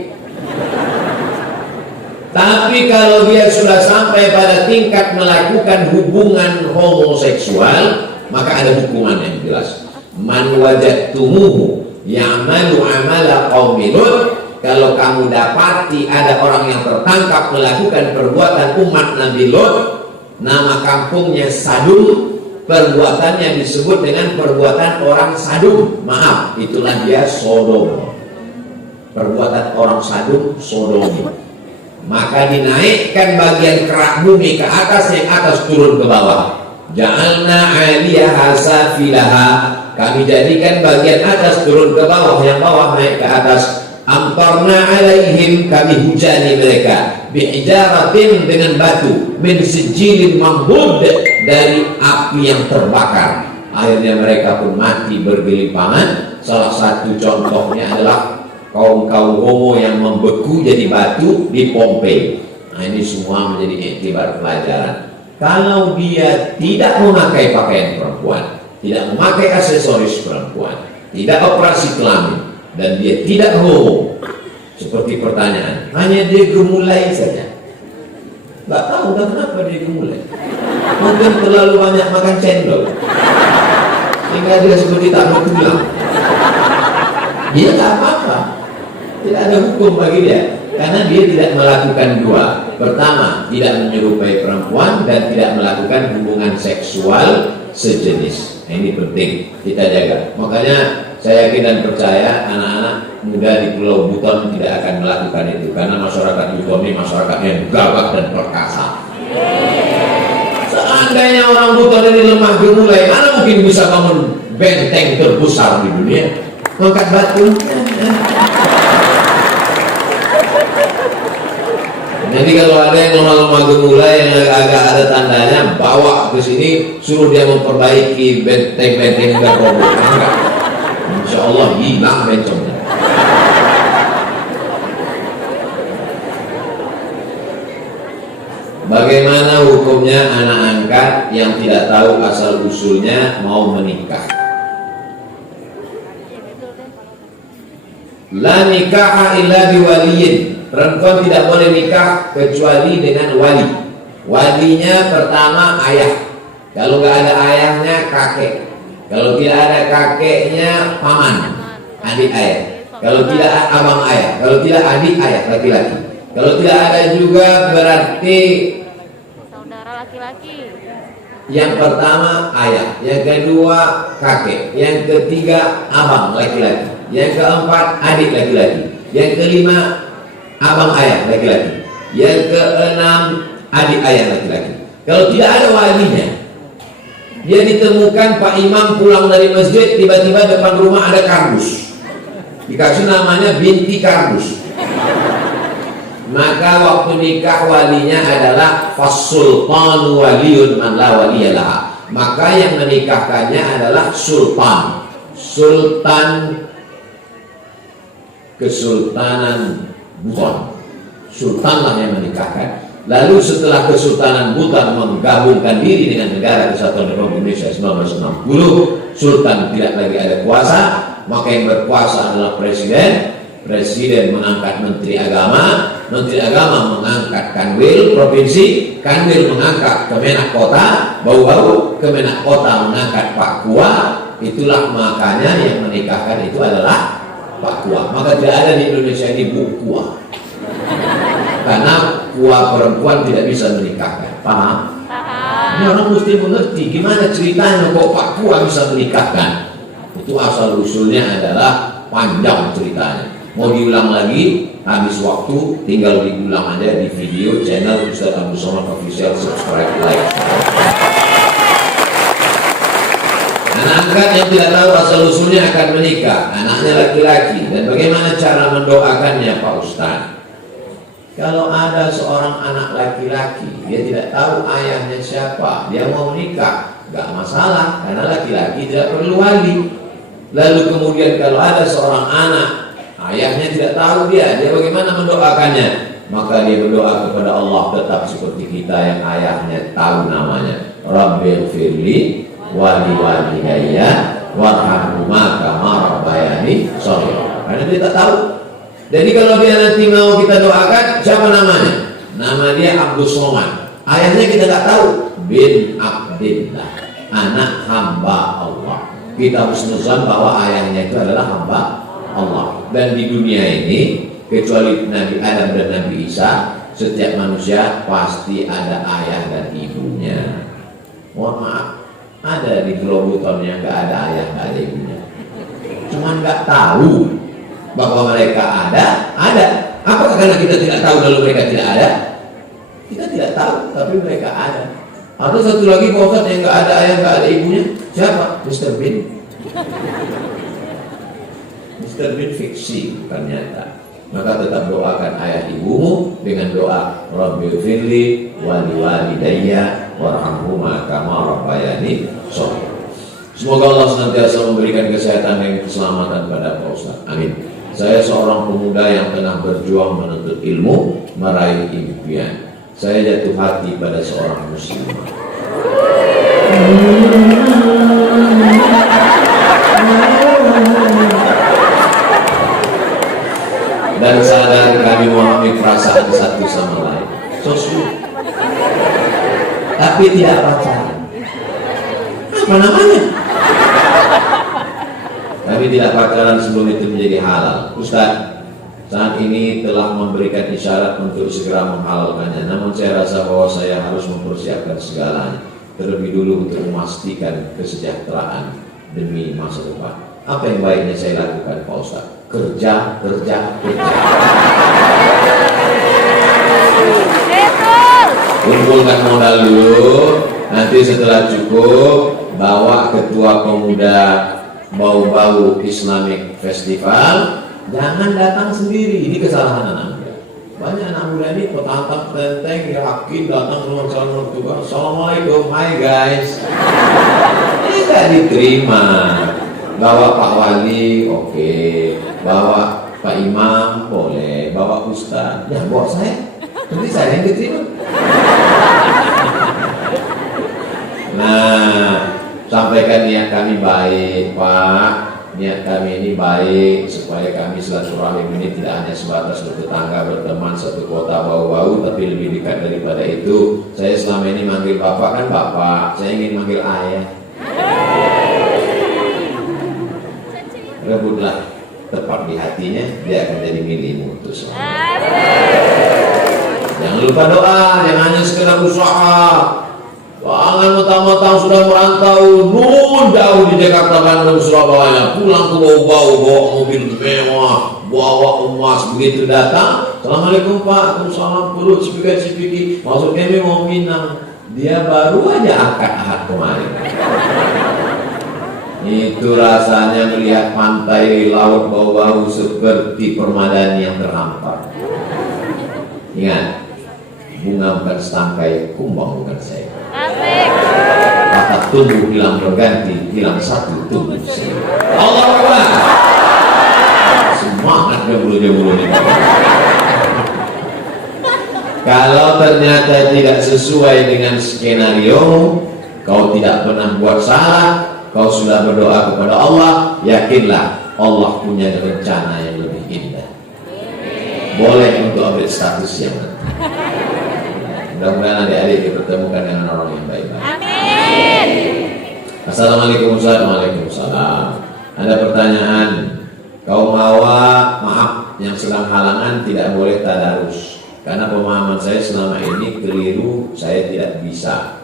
Tapi kalau dia sudah sampai pada tingkat melakukan hubungan homoseksual, maka ada hukuman yang jelas. Man wajadtumuhu ya'malu amala qaumi Lut. Kalau kamu dapati ada orang yang tertangkap melakukan perbuatan umat Nabi Lot, nama kampungnya Sadum, perbuatannya disebut dengan perbuatan orang Sadum. Maaf, itulah dia Sodom. Perbuatan orang Sadum, Sodom. Maka dinaikkan bagian kerak bumi ke atas, yang atas turun ke bawah. Ja'alna 'aliyaha safilaha. Kami jadikan bagian atas turun ke bawah, yang bawah naik ke atas. Amtarna alaihim, kami hujani mereka bihijaratin, dengan batu, min sijilin mamdud, dari api yang terbakar. Akhirnya mereka pun mati bergelimpangan. Salah satu contohnya adalah kaum-kaum homo yang membeku jadi batu di Pompei. Nah, ini semua menjadi iktibar pelajaran. Kalau dia tidak memakai pakaian perempuan, tidak memakai aksesoris perempuan, tidak operasi kelamin, dan dia tidak homo, seperti pertanyaan, hanya dia gemulai saja. Gak tahu kan kenapa dia gemulai. Mungkin terlalu banyak makan cendol, sehingga dia seperti tak bertulang. Dia tak apa-apa, tidak ada hukum bagi dia, karena dia tidak melakukan dua. Pertama, tidak menyerupai perempuan, dan tidak melakukan hubungan seksual sejenis. Nah, ini penting kita jaga. Makanya saya yakin dan percaya anak-anak muda di Pulau Buton tidak akan melakukan itu, karena masyarakat Buton ini masyarakat yang gagah dan perkasa. Seandainya orang Buton ini lemah gemulai, mana mungkin bisa bangun benteng terbesar di dunia? Angkat batu. Jadi kalau ada yang lemah-lemah gemulai yang agak ada tandanya, bawa ke sini, suruh dia memperbaiki benteng-benteng yang roboh. Insya Allah hilang bencongnya. Bagaimana hukumnya anak angkat yang tidak tahu asal usulnya mau menikah? La nikaha illa biwaliyin. Perempuan tidak boleh nikah kecuali dengan wali. Walinya pertama ayah. Kalau nggak ada ayahnya kakek. Kalau tidak ada kakeknya paman, adik ayah. Kalau tidak abang ayah. Kalau tidak adik ayah laki-laki. Kalau tidak ada juga berarti saudara laki-laki. Yang pertama ayah, yang kedua kakek, yang ketiga abang laki-laki, yang keempat adik laki-laki, yang kelima abang ayah laki-laki, yang keenam adik ayah laki-laki. Kalau tidak ada walinya, Dia ditemukan Pak Imam pulang dari masjid, tiba-tiba depan rumah ada kardus. Dikasih namanya binti kardus. Maka waktu nikah walinya adalah fasultanu waliyun man la waliyalah. Maka yang menikahkannya adalah sultan. Sultan Kesultanan Buton. Sultanlah yang menikahkan. Lalu setelah Kesultanan Buton menggabungkan diri dengan Negara Kesatuan Republik Indonesia 1960, Sultan tidak lagi ada kuasa, maka yang berkuasa adalah Presiden. Presiden mengangkat Menteri Agama, Menteri Agama mengangkat Kanwil Provinsi, Kanwil mengangkat Kemenak Kota, bau-bau Kemenak Kota mengangkat Pak Kua. Itulah makanya yang menikahkan itu adalah Pak Kua. Maka tidak ada di Indonesia ini Bu Kua, karena Kua perempuan tidak bisa menikahkan. Paham? Ini orang mesti mengerti gimana ceritanya kok Pak Kua bisa menikahkan. Itu asal usulnya adalah panjang ceritanya. Mau diulang lagi, habis waktu, tinggal diulang aja di video channel Ustaz Abdul Somad Official, subscribe, like. Anak angkat yang tidak tahu asal usulnya akan menikah, anaknya laki-laki, dan bagaimana cara mendoakannya Pak Ustaz? Kalau ada seorang anak laki-laki, dia tidak tahu ayahnya siapa, dia mau menikah, gak masalah, karena laki-laki tidak perlu wali. Lalu kemudian kalau ada seorang anak, ayahnya tidak tahu dia bagaimana mendoakannya? Maka dia berdoa kepada Allah tetap seperti kita yang ayahnya tahu namanya. Rabbighfirli wa liwalidayya warhamhuma kama rabbayani shaghira. Karena dia tak tahu. Jadi kalau dia nanti mau kita doakan, siapa namanya? Nama dia Abdul Somad. Ayahnya kita tak tahu. Bin Abdillah, anak hamba Allah. Kita husnuzan bahwa ayahnya itu adalah hamba Allah. Dan di dunia ini, kecuali Nabi Adam dan Nabi Isa, setiap manusia pasti ada ayah dan ibunya. Mohon maaf, ada di Gelobuton yang gak ada ayah, gak ada ibunya. Cuman gak tahu bahwa mereka ada. Apakah karena kita tidak tahu lalu mereka tidak ada? Kita tidak tahu, tapi mereka ada. Ada satu lagi Pak Ustaz yang gak ada ayah, gak ada ibunya. Siapa? Mr. Bean. Mr. Bean fiksi, bukan nyata. Maka tetap doakan ayah ibumu dengan doa Rabbighfirli wa liwalidayya warhamhuma kama rabbayani shaghira. Semoga Allah senantiasa memberikan kesehatan dan keselamatan pada Pak Ustaz. Amin. Saya seorang pemuda yang tengah berjuang menuntut ilmu, meraih impian. Saya jatuh hati pada seorang muslimah. Dan sadar kami memahami perasaan satu sama lain. So sweet. Tapi tidak pacaran. Apa namanya? Tapi tidak pacaran sebelum itu menjadi halal. Ustaz, saat ini telah memberikan isyarat untuk segera menghalalkannya. Namun saya rasa bahwa saya harus mempersiapkan segalanya terlebih dulu untuk memastikan kesejahteraan demi masa depan. Apa yang baiknya saya lakukan Pak Ustaz? Kerja. Kumpulkan modal dulu. Nanti setelah cukup, bawa ketua pemuda bau-bau Islamic Festival. Jangan datang sendiri. Ini kesalahan anak muda. Banyak anak muda ini petantang tenteng, yakin datang ke rumah calon mertua. Assalamualaikum, hi guys. Ini gak diterima. Bawa Pak Wali, oke. Bawa Pak Imam, boleh. Bawa Ustaz, ya bawa saya. Nanti saya yang diterima. Nah, sampaikan niat kami baik, Pak. Niat kami ini baik supaya kami silaturahim ini tidak hanya sebatas bertetangga, berteman satu kota bau-bau, tapi lebih dekat daripada itu. Saya selama ini manggil Bapak kan Bapak, saya ingin manggil Ayah. Rebutlah tepat di hatinya, dia akan jadi milikmu untuk selamanya. Jangan lupa doa, jangan hanya sekedar usaha. Jangan mentang-mentang sudah merantau nun jauh di Jakarta, Bandung, Surabaya, pulang ke bau-bau, bawa mobil mewah, bawa emas, begitu datang, Assalamualaikum Pak, Assalamualaikum perut, sepika-sepiki, maksudnya mau Minang. Dia baru aja akad ahad kemarin. Itu rasanya melihat pantai laut bau-bau seperti permadani yang terhampar. Ingat, bunga bukan setangkai, kumbang bukan saya. Asik. Kata tumbuh hilang berganti, hilang satu tumbuh saya. Allah Akbar. Semangat jebulu ini. Kalau ternyata tidak sesuai dengan skenario, kau tidak pernah buat salah, kau sudah berdoa kepada Allah, yakinlah Allah punya rencana yang lebih indah. Boleh untuk update status yang nanti. Mudah-mudahan adik-adik dipertemukan dengan orang yang baik-baik. Amin. Assalamualaikum Ustaz. Waalaikumsalam. Ada pertanyaan. Kaum hawa, maaf, yang sedang halangan tidak boleh tadarus. Karena pemahaman saya selama ini keliru, saya tidak bisa.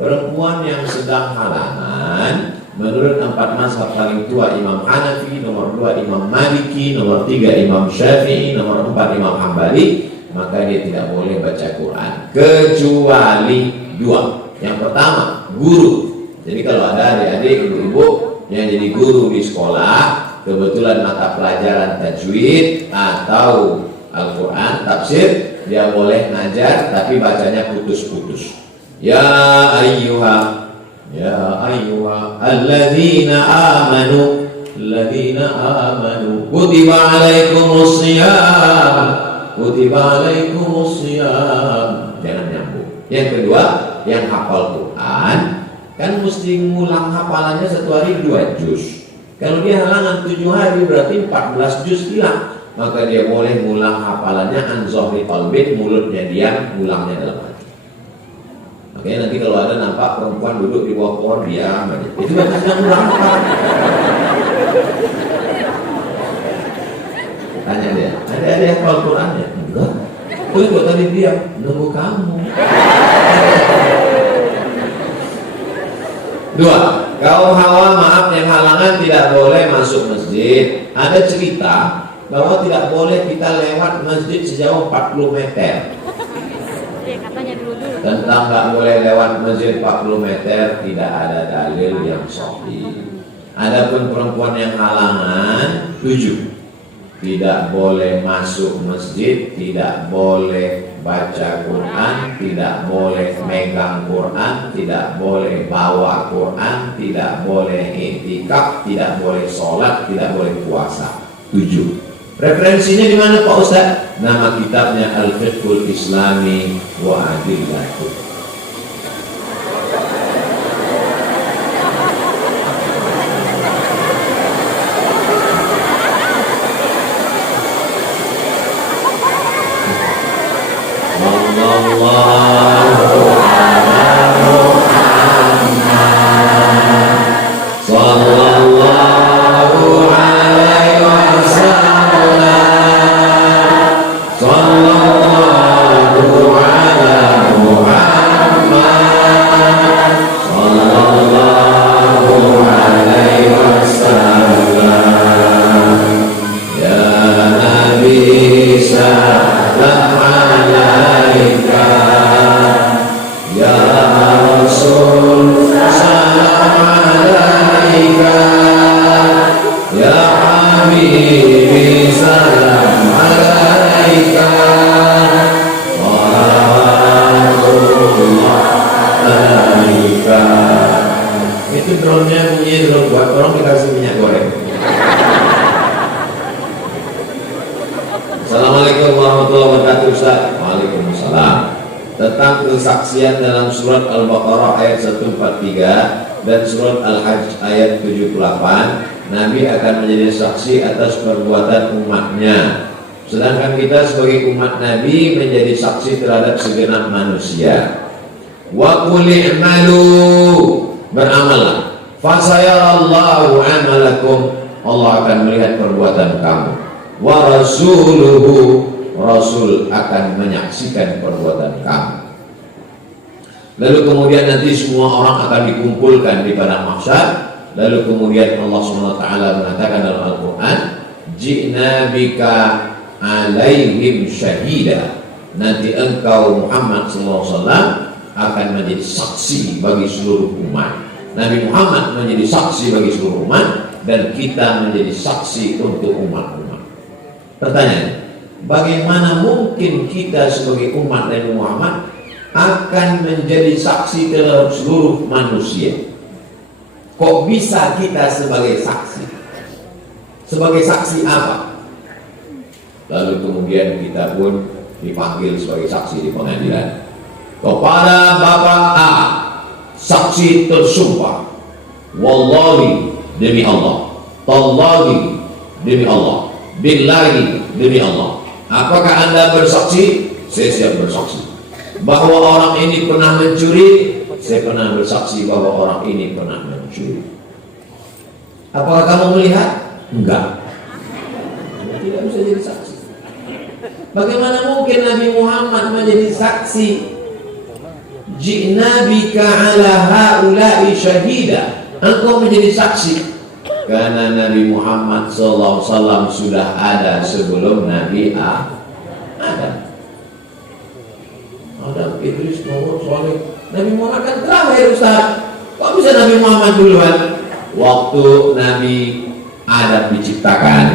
Perempuan yang sedang halangan, menurut 4 mazhab paling tua Imam Hanafi, nomor 2 Imam Maliki, nomor 3 Imam Syafi'i, nomor 4 Imam Hambali, maka dia tidak boleh baca Quran kecuali 2. Yang pertama, guru. Jadi kalau ada adik-adik, ibu-ibu yang jadi guru di sekolah, kebetulan mata pelajaran tajwid atau Al-Quran, tafsir, dia boleh ngajar tapi bacanya putus-putus. Ya ayyuha alladzina amanu kutiba alaikumus shiyam. Jangan nyambung. Yang kedua, yang hafal Quran kan mesti ngulang hafalannya satu hari 2 juz. Kalau dia halangan 7 hari berarti 14 juz hilang. Maka dia boleh ngulang hafalannya an zohri qalbin, mulutnya diam, ngulangnya dalam hati. Makanya nanti kalau ada nampak perempuan duduk di bawah pohon diam aja, itu berarti sedang ngulang hafalan. Tanya dia, ada hafal Qurannya? Enggak. Terus kok tadi diam? Nunggu kamu. 2. Kaum hawa, maaf, yang halangan tidak boleh masuk masjid. Ada cerita bahwa tidak boleh kita lewat masjid sejauh 40 meter. Katanya dulu. Tentang nggak boleh lewat masjid 40 meter tidak ada dalil yang sahih. Adapun perempuan yang halangan 7, tidak boleh masuk masjid, tidak boleh baca Quran, tidak boleh megang Quran, tidak boleh bawa Quran, tidak boleh i'tikaf, tidak boleh sholat, tidak boleh puasa. 7. Referensinya di mana Pak Ustaz? Nama kitabnya Al-Fiqhul Islami wa Adillatuh. Itu drone-nya bunyi drone buat tolong dikasih minyak goreng. Assalamualaikum warahmatullahi wabarakatuh Ustaz. Waalaikumsalam. Tentang kesaksian dalam surat Al-Baqarah ayat 143 dan surat Al-Hajj ayat 78, Nabi akan menjadi saksi atas perbuatan umatnya. Sedangkan kita sebagai umat Nabi menjadi saksi terhadap segenap manusia. Wa qul i'malu, beramallah, fasayarallahu amalakum, Allah akan melihat perbuatan kamu. Wa rasuluhu, Rasul akan menyaksikan perbuatan kamu. Lalu kemudian nanti semua orang akan dikumpulkan di padang mahsyar. Lalu kemudian Allah SWT mengatakan dalam Al-Quran, ji'na bika alaihim syahida, nanti engkau Muhammad SAW akan menjadi saksi bagi seluruh umat. Nabi Muhammad menjadi saksi bagi seluruh umat, dan kita menjadi saksi untuk umat-umat. Pertanyaan, bagaimana mungkin kita sebagai umat Nabi Muhammad akan menjadi saksi terhadap seluruh manusia? Kok bisa kita sebagai saksi? Sebagai saksi apa? Lalu kemudian kita pun dipanggil sebagai saksi di pengadilan. Kepada Bapak A, saksi tersumpah, wallahi demi Allah, tallahi demi Allah, billahi demi Allah. Apakah Anda bersaksi? Saya siap bersaksi. Bahwa orang ini pernah mencuri, saya pernah bersaksi bahwa orang ini pernah mencuri. Apakah kamu melihat? Enggak. Tidak bisa jadi saksi. Bagaimana mungkin Nabi Muhammad menjadi saksi? Ji'na bika ala haula'i syahida. Engkau menjadi saksi. Karena Nabi Muhammad SAW sudah ada sebelum Nabi Adam, Idris, Nuh, Saleh. Nabi Muhammad kan terakhir, Ustaz. Kok bisa Nabi Muhammad duluan? Waktu Nabi Adam diciptakan,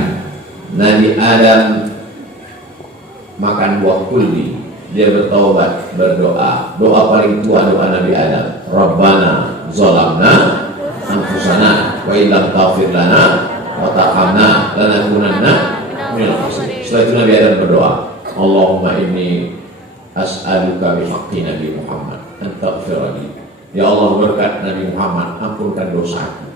Nabi Adam makan buah kuldi, dia bertaubat, berdoa. Doa paling tua doa Nabi Adam, Rabbana zalamna anfusana wa illam taghfir lana wa tarhamna lanakunanna minal khasirin. Setelah itu Nabi Adam berdoa, Allahumma inni as'aluka bihaqqi Nabi Muhammad an taghfirli. Ya Allah, berkat Nabi Muhammad, ampunkan dosaku.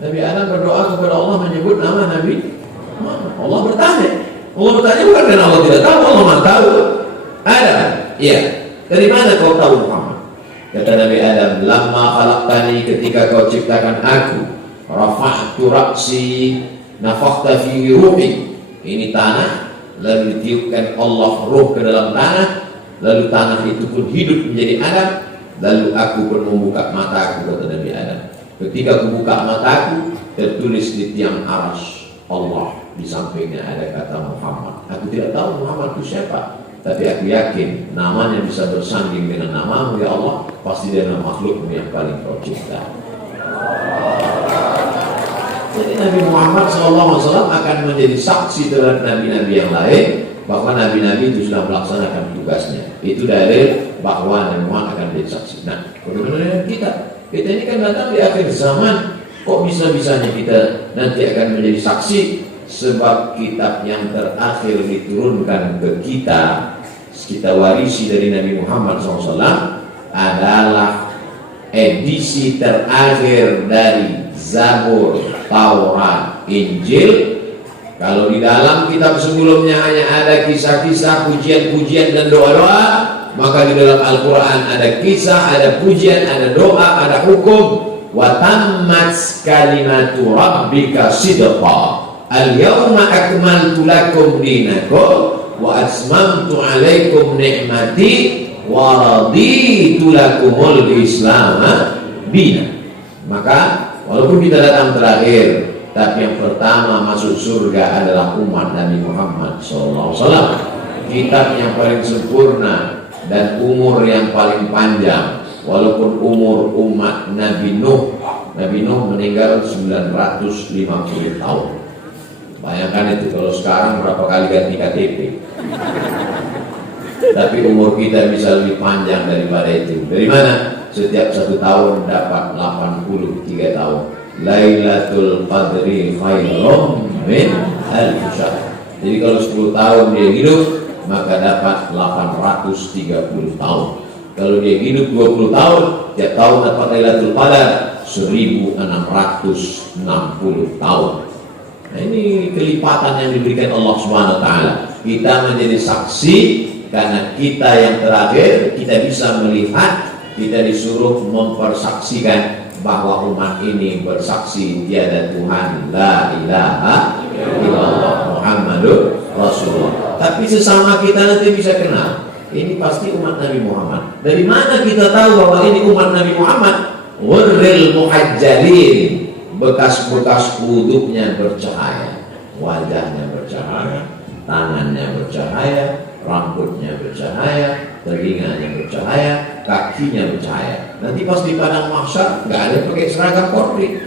Nabi Adam berdoa kepada Allah menyebut nama Nabi Muhammad. Allah bertanya bukan karena Allah tidak tahu, Allah Maha tahu. Adam, iya, dari mana kau tahu Muhammad? Kata Nabi Adam, lamma khalaqtani, ketika kau ciptakan aku, rafa'tu ra'si, nafakhta fi ruhi. Ini tanah, lalu ditiupkan Allah ruh ke dalam tanah, lalu tanah itu pun hidup menjadi Adam, lalu aku pun membuka mataku, kata Nabi Adam. Ketika aku buka mataku, tertulis di tiang arsy Allah, di sampingnya ada kata Muhammad. Aku tidak tahu Muhammad itu siapa, tapi aku yakin namanya bisa bersanding dengan namamu ya Allah. Pasti dia nama makhlukmu yang paling kau cipta. Jadi Nabi Muhammad SAW akan menjadi saksi terhadap nabi-nabi yang lain, bahwa nabi-nabi itu sudah melaksanakan tugasnya. Itu dalil bahwa Nabi Muhammad akan menjadi saksi. Nah, bagaimana dengan kita? Kita ini kan datang di akhir zaman. Kok bisa-bisanya kita nanti akan menjadi saksi? Sebab kitab yang terakhir diturunkan ke kita warisi dari Nabi Muhammad SAW adalah edisi terakhir dari Zabur, Taurat, Injil. Kalau di dalam kitab sebelumnya hanya ada kisah-kisah, pujian-pujian dan doa-doa, maka di dalam Al-Quran ada kisah, ada pujian, ada doa, ada hukum. Wa tammat kalimatu rabbika sidqa. Al-yawma akmaltu lakum dinakum wa atmamtu alaikum ni'mati wa raditu lakumul Islam dina. Maka walaupun kita datang terakhir, tapi yang pertama masuk surga adalah umat Nabi Muhammad SAW. Kitab yang paling sempurna dan umur yang paling panjang. Walaupun umur umat Nabi Nuh meninggal 950 tahun. Bayangkan itu, kalau sekarang berapa kali ganti KTP. Tapi umur kita bisa lebih panjang daripada itu. Dari mana? Setiap 1 tahun dapat 83 tahun. Lailatul Qadri khairum min alf syahr. Jadi kalau 10 tahun dia hidup, maka dapat 830 tahun. Kalau dia hidup 20 tahun, tiap tahun dapat Lailatul Qadar 1660 tahun. Nah, ini kelipatan yang diberikan Allah Subhanahu wa taala. Kita menjadi saksi karena kita yang terakhir, kita bisa melihat, kita disuruh mempersaksikan bahwa umat ini bersaksi tiada Tuhan, la ilaha illallah, Muhammadur Rasulullah. Tapi sesama kita nanti bisa kenal, ini pasti umat Nabi Muhammad. Dari mana kita tahu bahwa ini umat Nabi Muhammad? Wurril muhajjalin, bekas-bekas wuduknya bercahaya, wajahnya bercahaya, tangannya bercahaya, rambutnya bercahaya, telinganya bercahaya, kakinya bercahaya. Nanti pas di padang mahsyar nggak ada pakai seragam Polri.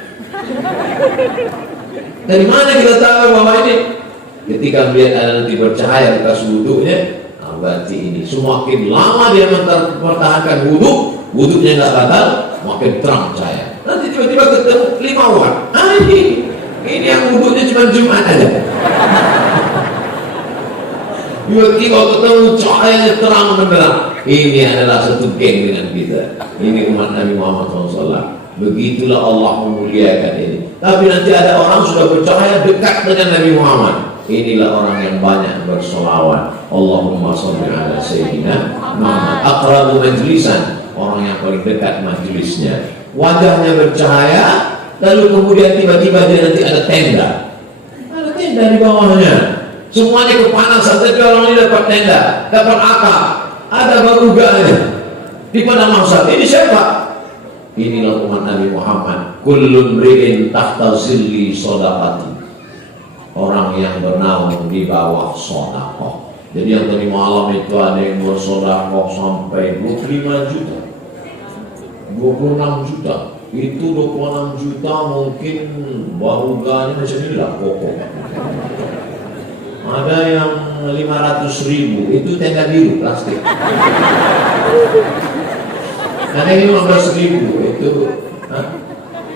Dari mana kita tahu bahwa ini? Ketika melihat ada nanti bercahaya bekas wudhunya, nah berarti ini semakin lama dia mempertahankan wudhu, wudhunya nggak batal, makin terang cahaya. Nanti tiba-tiba ketemu 5 watt. Ini yang wudhunya cuma Jumat aja. Tiba-tiba ketemu cahayanya terang benderang. Ini adalah satu geng dengan kita. Ini umat Nabi Muhammad SAW. Begitulah Allah memuliakan ini. Tapi nanti ada orang sudah bercahaya dekat dengan Nabi Muhammad. Inilah orang yang banyak bersolawat. Allahumma sholli ala Sayyidina Muhammad. Aqrabu majlisan, orang yang paling dekat majlisnya. Wajahnya bercahaya, lalu kemudian tiba-tiba dia nanti ada tenda. Ada tenda di bawahnya. Semuanya kepanasan, tapi orang ini dapat tenda, dapat akal. Ada baruganya di padang mahsyar. Ini siapa? Inilah umat Nabi Muhammad. Kullun mri'in tahta zilli shadaqati. Orang yang bernaung di bawah sedekah. Jadi yang tadi malam itu ada yang bersedekah sampai 25 juta. 26 juta. Itu 26 juta mungkin baruganya macam inilah pokok. Ada yang 500.000, itu tenda biru plastik. Ada yang 15.000, itu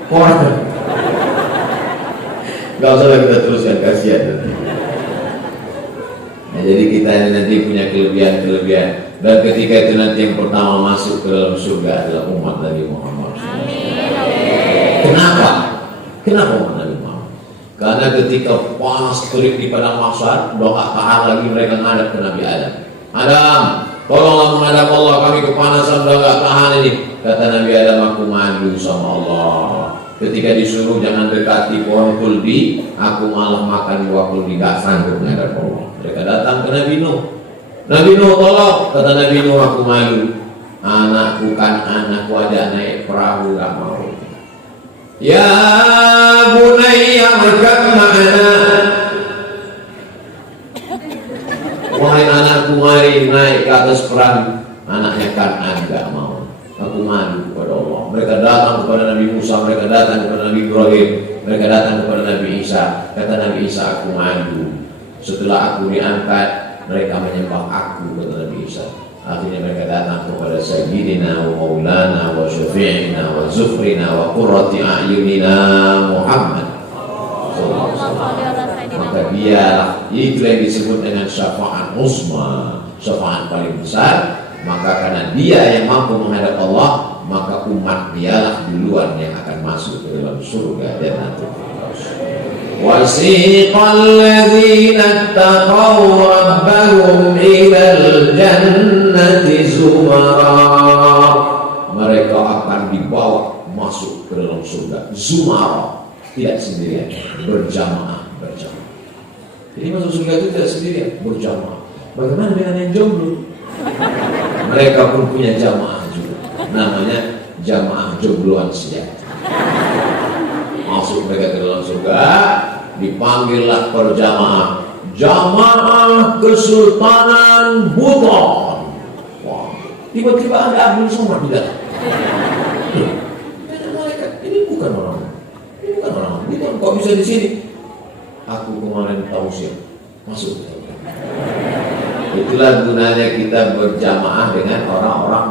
koran. Gak usah kita teruskan, kasihan. Nah, jadi kita ini nanti punya kelebihan-kelebihan. Dan ketika itu nanti yang pertama masuk ke dalam surga adalah umat Nabi Muhammad. Kenapa? Kenapa umat Nabi Muhammad? Karena ketika panas terik di padang mahsyar, doa tahan lagi mereka ngadap ke Nabi Adam. Adam, tolonglah menghadap Allah, kami kepanasan, udah gak tahan ini. Kata Nabi Adam, aku madu sama Allah. Ketika disuruh jangan dekati pohon kuldi, aku malah makan buah kuldi, gak sanggup menghadap Allah. Mereka datang ke Nabi Nuh. Nabi Nuh tolong, kata Nabi Nuh, aku malu. Anakku kan anakku aja naik perahu gak mau. Ya bunayya markab ma'ana. Wahai anakku, mari naik ke atas perahu. Anaknya Kan'an gak mau. Aku malu kepada Allah. Mereka datang kepada Nabi Musa, mereka datang kepada Nabi Ibrahim, mereka datang kepada Nabi Isa. Kata Nabi Isa, aku malu. Setelah aku diangkat, mereka menyembah aku, kata Nabi Isa. Akhirnya mereka datang kepada Sayyidina wa Maulana wa Syafi'ina wa Zufrina wa Qurrati A'yunina Muhammad. Maka dia itu yang disebut dengan syafaat uzma, syafaat paling besar. Maka karena dia yang mampu menghadap Allah, maka umat dialah duluan yang akan masuk ke dalam surga Jannatul Firdaus. Wasiqal ladzina taqaw rabbahum ilal jannati zumara. Mereka akan dibawa masuk ke dalam surga zumara, tidak sendirian, berjamaah. Jadi masuk surga itu tidak sendirian, berjamaah. Bagaimana dengan yang jomblo? Mereka pun punya jamaah juga, namanya jamaah jombloan sejati. Masuk mereka ke dalam surga, dipanggillah berjamaah, jamaah Kesultanan Buton. Wah, tiba-tiba ada Abdul Somad di dalam. Ini bukan orang, Buton kok bisa di sini? Aku kemarin tausiah masuk. Itulah gunanya kita berjamaah dengan orang-orang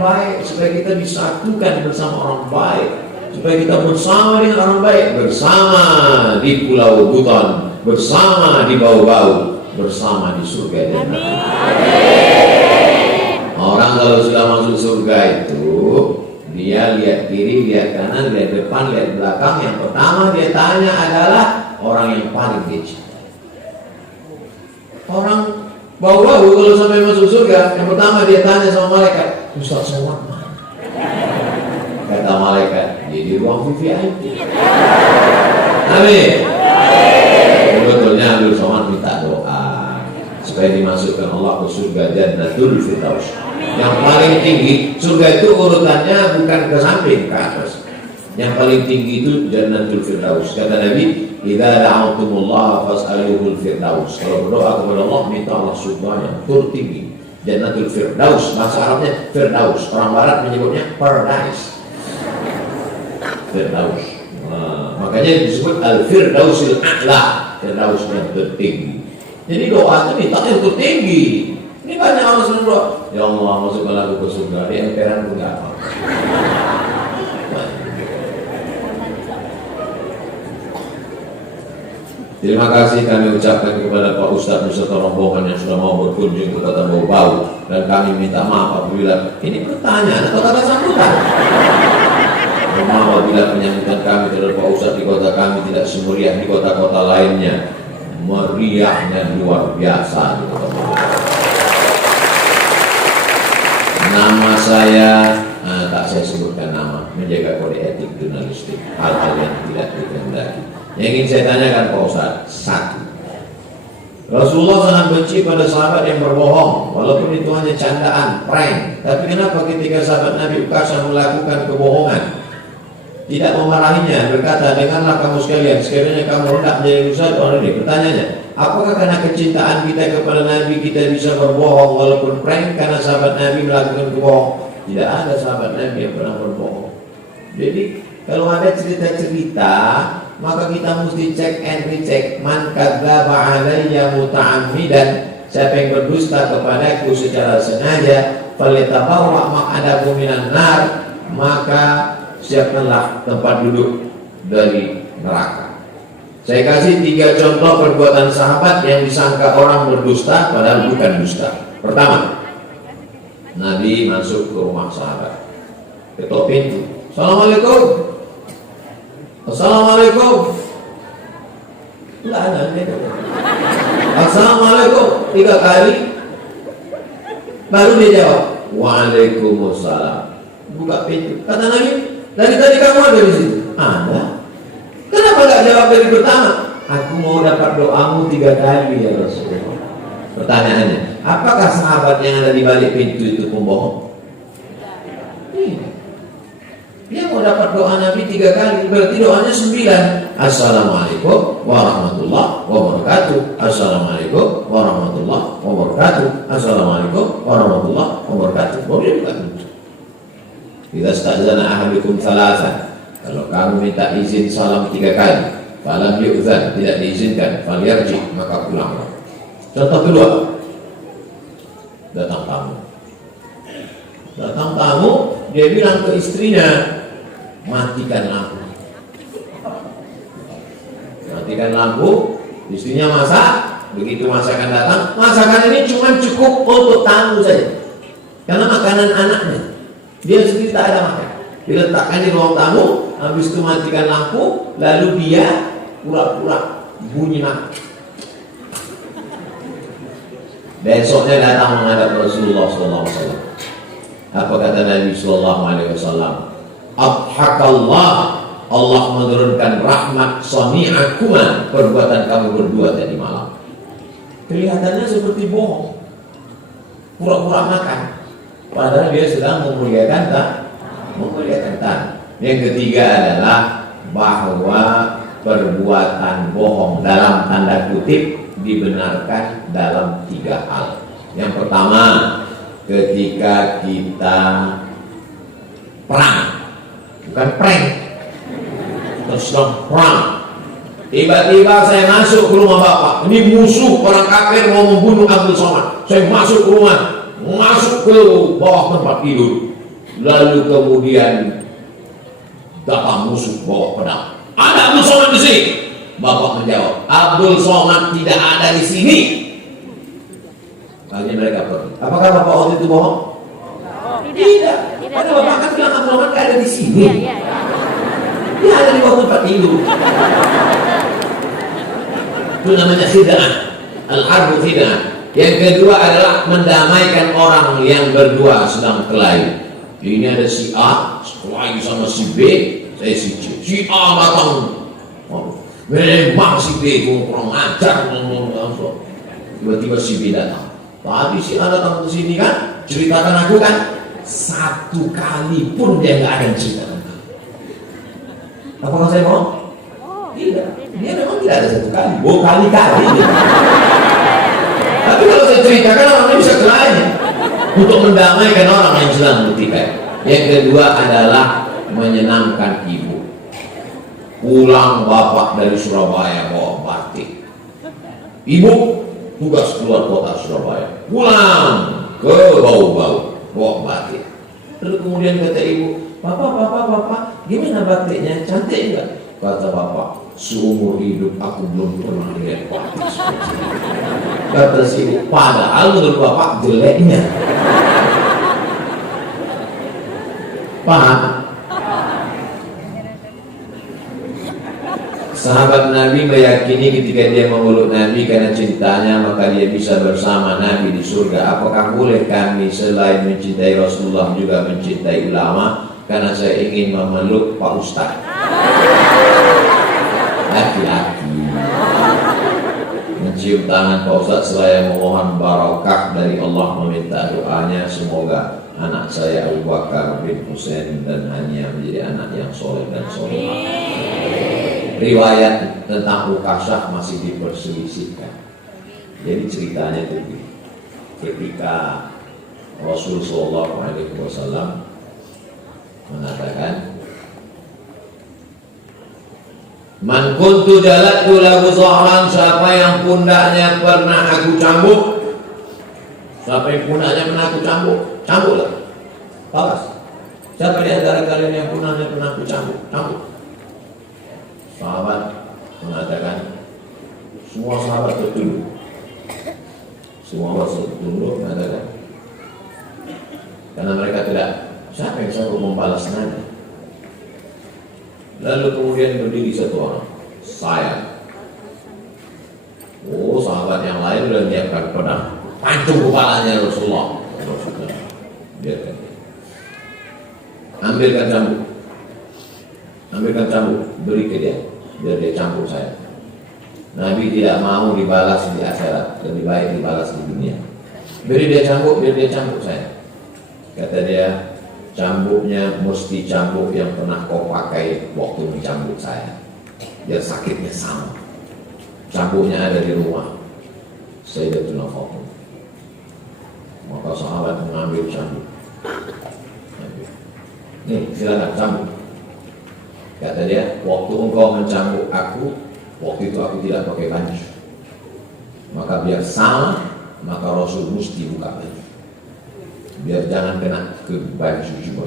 baik, supaya kita disatukan bersama orang baik, supaya kita bersama dengan orang baik, bersama di Pulau Buton, bersama di Bau-Bau, bersama di surga. Orang kalau sudah masuk surga itu, dia lihat kiri, lihat kanan, lihat depan, lihat belakang. Yang pertama dia tanya adalah orang yang paling dia cinta. Orang bau-bau kalau sampai masuk surga, yang pertama dia tanya sama malaikat, Ustaz Somad mana? Kata malaikat, dia di ruang VIP. Amin. Sebetulnya Abdul Somad minta doa supaya dimasukkan Allah ke surga Jannatul Firdaus. Yang paling tinggi, surga itu urutannya bukan ke samping, ke atas. Yang paling tinggi itu Jannatul Firdaus. Kata Nabi, "Idza da'awtumullaha fas'aluhul firdaus." Kalau berdoa kepada Allah, minta Allah surga yang tertinggi. Jannatul Firdaus, bahasa Arabnya Firdaus. Orang Barat menyebutnya paradise. Firdaus. Makanya disebut Al-Firdausil A'la, Firdaus yang tertinggi. Jadi doa itu minta yang tertinggi. Ini banyak orang sering doa, ya Allah masukkanlah aku ke surga. Di emperan pun gak apa. Terima kasih kami ucapkan kepada Pak Ustadz beserta rombongan yang sudah mau berkunjung ke Kota Bau-Bau, dan kami minta maaf apabila ini pertanyaan atau kata sambutan. Maaf apabila penyambutan kami terhadap Pak Ustadz di kota kami tidak semeriah di kota-kota lainnya. Meriahnya luar biasa di Kota Bau-Bau. Nama saya tak saya sebutkan nama, menjaga kode etik jurnalistik, hal-hal yang tidak dikehendaki. Yang ingin saya tanyakan Pak Ustaz, satu, Rasulullah sangat benci pada sahabat yang berbohong, walaupun itu hanya candaan, prank. Tapi kenapa ketika sahabat Nabi Ukasha melakukan kebohongan, tidak memarahinya, berkata, dengarlah kamu sekalian, sekiranya kamu hendak menjadi ustaz orang ini. Pertanyaannya, apakah karena kecintaan kita kepada Nabi kita bisa berbohong walaupun prank karena sahabat Nabi melakukan kebohong? Tidak ada sahabat Nabi yang pernah berbohong. Jadi kalau ada cerita-cerita, maka kita mesti cek and recheck. Man kadzdzaba alayya muta'ammidan, siapa yang berdusta kepadaku secara sengaja, falyatabawwa maq'adahu minan nar, maka siapkanlah tempat duduk dari neraka. Saya kasih 3 contoh perbuatan sahabat yang disangka orang berdusta padahal bukan dusta. Pertama, Nabi masuk ke rumah sahabat, ketok pintu, Assalamualaikum. Assalamualaikum. Enggak ada itu. Assalamualaikum 3 kali. Baru dia jawab, Waalaikumsalam. Buka pintu. Kata Nabi, dari tadi kamu ada di situ? Ada. Kenapa enggak jawab dari pertama? Aku mau dapat doamu 3 kali ya Rasulullah. Pertanyaannya, apakah sahabat yang ada di balik pintu itu pembohong? Tidak. Dia mau dapat doa Nabi 3 kali, berarti doanya 9. Assalamualaikum warahmatullahi wabarakatuh. Assalamualaikum warahmatullahi wabarakatuh. Assalamualaikum warahmatullahi wabarakatuh. Boleh bukan? Kita stazana ahadukum thalatha. Kalau kamu minta izin salam 3 kali, falam yu'zan, tidak diizinkan, falyarji, maka pulang. Contoh kedua, datang tamu. Datang tamu, dia bilang ke istrinya, matikan lampu. Matikan lampu, istrinya masak. Begitu masakan datang, masakan ini cuma cukup untuk tamu saja, karena makanan anaknya. Dia sendiri tak ada makan. Diletakkan di ruang tamu, habis itu matikan lampu, lalu dia pura-pura bunyi makan. Besoknya datang menghadap Rasulullah SAW. Apa kata Nabi SAW? Adhakallah, Allah menurunkan rahmat sani'akuma, perbuatan kamu berdua tadi malam. Kelihatannya seperti bohong, pura-pura makan, padahal dia sedang memuliakan tak. Yang ketiga adalah bahwa perbuatan bohong dalam tanda kutip dibenarkan dalam 3 hal. Yang pertama, ketika kita perang, bukan prank, terus perang. Tiba-tiba saya masuk ke rumah bapak, ini musuh orang kafir mau membunuh Abdul Somad. Saya masuk ke rumah, masuk ke bawah tempat tidur, lalu kemudian datang musuh bawa pedang. Ada Abdul Somad di sini. Bapak menjawab, Abdul Somad tidak ada di sini. Akhirnya mereka pergi. Apakah bapak waktu itu bohong? Tidak. Padahal bapak kan bilang Abdul Somad tidak ada di sini. Dia ada di bawah tempat tidur. Itu namanya khid'ah. Al-harbu khid'ah. Yang kedua adalah mendamaikan orang yang berdua sedang kelahi. Ini ada si A kelahi sama si B, saya si C. Si A datang, memang si B kurang ajar, tiba-tiba si B datang. Tadi si A datang ke sini kan, ceritakan aku kan, 1 kali pun dia nggak ada ceritakan. Apakah saya mau? Tidak. Dia memang tidak ada satu kali. Berkali-kali. Tapi kalau saya ceritakan orang bisa kelanya untuk mendamaikan orang yang sedang bertikai. Yang kedua adalah menyenangkan ibu. Pulang bapak dari Surabaya bawa batik. Ibu tugas keluar kota Surabaya. Pulang ke bau-bau bawa batik. Lalu kemudian kata ibu, Papa, gimana batiknya? Cantik enggak? Kata bapak, seumur hidup aku belum pernah lihat batik seperti ini. Kata si ibu, padahal menurut bapak jeleknya. Paham? Sahabat Nabi meyakini ketika dia memeluk Nabi karena cintanya maka dia bisa bersama Nabi di surga. Apakah boleh kami selain mencintai Rasulullah juga mencintai ulama? Karena saya ingin memeluk Pak Ustaz. Laki-laki mencium tangan Pak Ustaz seraya memohon barakah dari Allah, meminta doanya semoga anak saya Abu Bakar bin Husain dan Hania menjadi anak yang soleh dan solehah. Riwayat tentang Ukasah masih diperselisihkan. Jadi ceritanya itu ketika Rasul Shallallahu Alaihi Wasallam mengatakan, Man kuntu jalatu lahu zahran, siapa yang pundaknya pernah aku cambuk, siapa yang pundaknya pernah aku cambuk, cambuklah. Balas. Siapa di antara kalian yang pundaknya pernah aku cambuk, cambuk. Sahabat mengatakan, semua sahabat tertunduk. Semua sahabat tertunduk mengatakan, karena mereka tidak, siapa yang sanggup membalas Nabi? Lalu kemudian berdiri satu orang, saya. Oh, sahabat yang lain sudah menyiapkan pedang, pancung kepalanya Rasulullah. Biarkan. Ambilkan cambuk, beri ke dia, biar dia campur saya. Nabi tidak mau dibalas di akhirat, lebih baik dibalas di dunia. Beri dia cambuk, biar dia campur saya. Kata dia, cambuknya mesti cambuk yang pernah kau pakai waktu dicambuk saya, biar sakitnya sama. Cambuknya ada di rumah Sayyidatuna Fatimah. Maka sahabat mengambil cambuk. Nih, silakan cambuk. Kata dia, waktu engkau mencambuk aku, waktu itu aku tidak pakai baju. Maka biar sama, maka Rasul mesti buka baju. Biar jangan kena ke baju juga.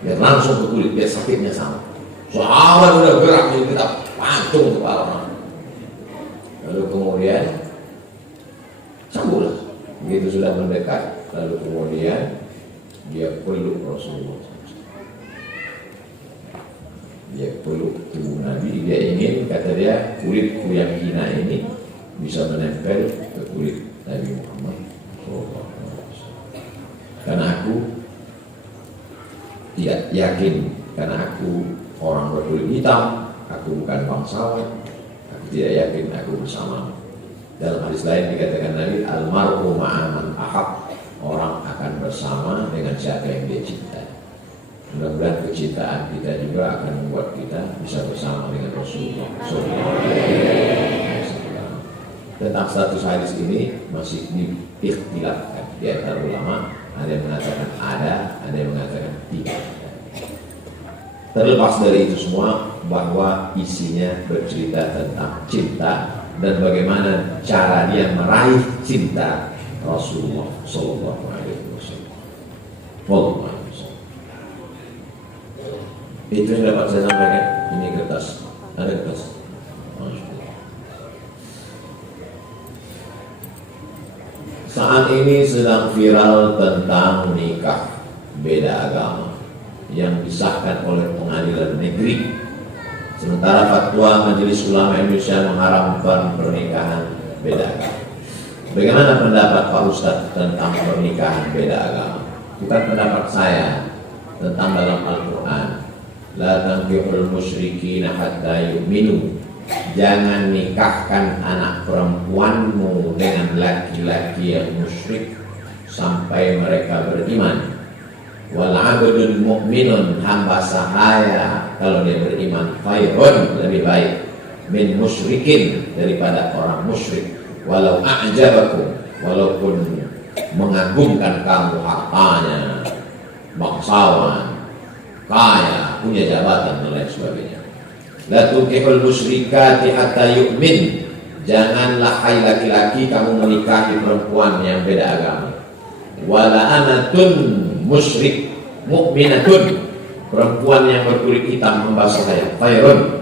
Biar langsung ke kulit, biar sakitnya sama. Sahabat udah gerak, jadi kita pancung kepala. Lalu kemudian cambuklah. Begitu sudah mendekat, lalu kemudian dia peluk Rasulullah. Dia peluk tubuh Nabi. Dia ingin, kata dia, kulitku yang hina ini bisa menempel ke kulit Nabi Muhammad SAW. Karena aku tidak yakin, karena aku orang berkulit hitam, aku bukan bangsawan, aku tidak yakin aku bersama. Dalam hadis lain dikatakan Nabi, almar'u ma'aman ahab, orang akan bersama dengan siapa yang dia cintai. Mudah-mudahan kecintaan kita juga akan membuat kita bisa bersama dengan Rasulullah SAW. Tentang status hadis ini masih diikhtilafkan di antara ulama. Ada yang mengatakan ada yang mengatakan tidak. Terlepas dari itu semua, bahwa isinya bercerita tentang cinta dan bagaimana cara dia meraih cinta Rasulullah Sallallahu Alaihi Wasallam. Itu yang dapat saya sampaikan. Ini kertas, ada kertas. Saat ini sedang viral tentang nikah beda agama yang disahkan oleh pengadilan negeri. Sementara fatwa Majelis Ulama Indonesia mengharamkan pernikahan beda agama. Bagaimana pendapat Pak Ustadz tentang pernikahan beda agama? Bukan pendapat saya tentang dalam Al-Quran. La tankihul musyrikina hatta yu'minu. Jangan nikahkan anak perempuanmu dengan laki-laki yang musyrik sampai mereka beriman. Wal 'abdul mu'minun, hamba sahaya kalau dia beriman, khairun, lebih baik, min musyrikin, daripada orang musyrik. Walau a'jabakum, walaupun mengagumkan kamu hartanya, bangsawan, kaya, punya jabatan dan lain sebagainya. La tunkihul musyrikati hatta yu'min, janganlah hai laki-laki kamu menikahi perempuan yang beda agama. Wala anatun musyrik mu'minatun, perempuan yang berkulit hitam hamba sahaya, khairun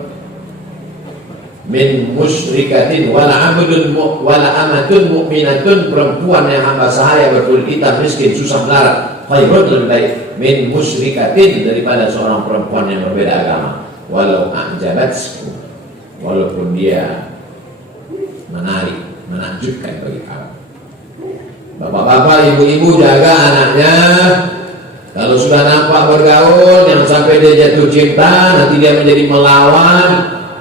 min musyrikatin. Wala amatun mu'minatun, perempuan yang hamba sahaya berkulit hitam miskin susah melarat, khairun, lebih baik, min musyrikatin, daripada seorang perempuan yang berbeda agama. Walau a'jabatskum, walaupun dia menarik, menakjubkan bagi kamu. Bapak-bapak, ibu-ibu, jaga anaknya. Kalau sudah nampak bergaul, jangan sampai dia jatuh cinta, nanti dia menjadi melawan.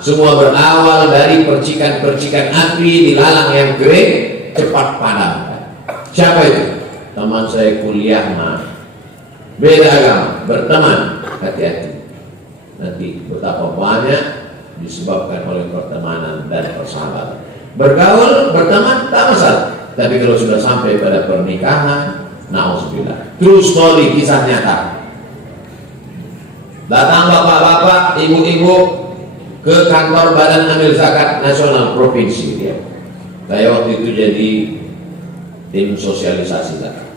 Semua berawal dari percikan-percikan api di lalang yang kering, cepat padam. Siapa itu? Teman saya kuliah mah, beda agama, berteman, hati-hati. Nanti betapa banyak disebabkan oleh pertemanan dan persahabatan. Bergaul, berteman, tak masalah. Tapi kalau sudah sampai pada pernikahan, na'udzubillah. True story, kisah nyata. Datang bapak-bapak, ibu-ibu ke kantor Badan Amil Zakat Nasional Provinsi dia. Saya waktu itu jadi tim sosialisasi zakat.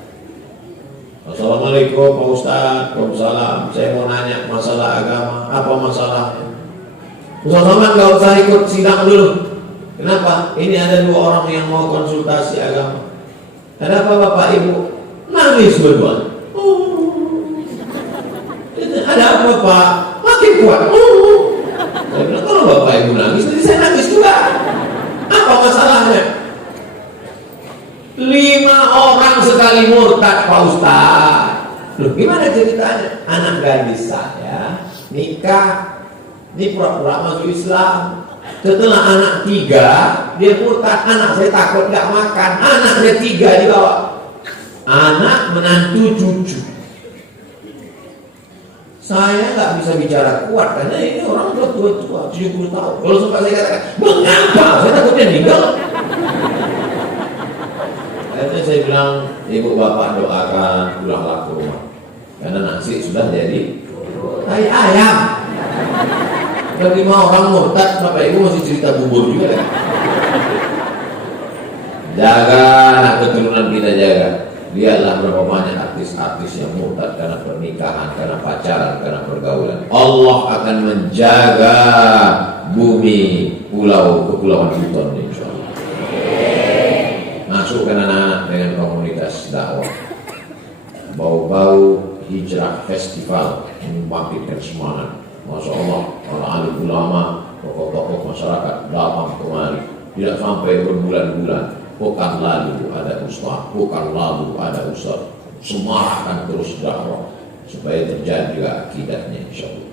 Assalamualaikum Pak Ustadz. Waalaikumsalam. Saya mau nanya masalah agama. Apa masalahnya? Ustadz Somad gak usah ikut sidang dulu. Kenapa? Ini ada 2 orang yang mau konsultasi agama. Ada apa Bapak Ibu? Nangis berdua. Ada apa Pak? Makin kuat. Saya bilang, kalau Bapak Ibu nangis, nanti saya nangis juga. Apa masalahnya? 5 orang sekali murtad Pak Ustaz. Loh, gimana ceritanya? Anak gadis saya nikah, ini pura-pura masuk Islam. Setelah anak 3, dia murtad. Anak saya takut gak makan. Anaknya 3 dibawa. Anak, menantu, cucu. Saya gak bisa bicara kuat karena ini orang tua 70 tahun. Kalau sempat saya katakan, mengapa? Saya takutnya meninggal. Akhirnya saya bilang, ibu bapak doakan pulanglah ke rumah, karena nasi sudah jadi tai ayam. Kalau 5 orang murtad, bapak ibu masih cerita bubur juga kan? Jaga anak keturunan kita, jaga. Lihatlah berapa banyak artis-artis yang murtad karena pernikahan, karena pacaran, karena pergaulan. Allah akan menjaga bumi, kepulauan Buton, insyaallah. Masukkan anak-anak dengan komunitas dakwah. Bau-bau hijrah festival membangkitkan semangat. Masya Allah, para alim ulama, tokoh-tokoh masyarakat datang kemari. Tidak sampai berbulan-bulan. Bukan lalu ada ustaz, bukan lalu ada ustaz. Semua akan terus dakwah supaya terjadi juga akidahnya, insyaallah.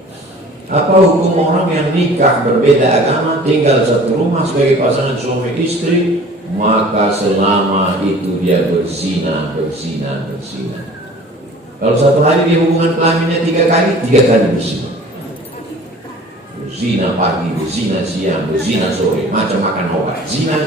Apa hukum orang yang nikah berbeda agama, tinggal satu rumah sebagai pasangan suami istri? Maka selama itu dia berzina. Kalau satu hari dia hubungan kelaminnya 3 kali, 3 kali berzina. Berzina pagi, berzina siang, berzina sore, macam makan obat. Zina.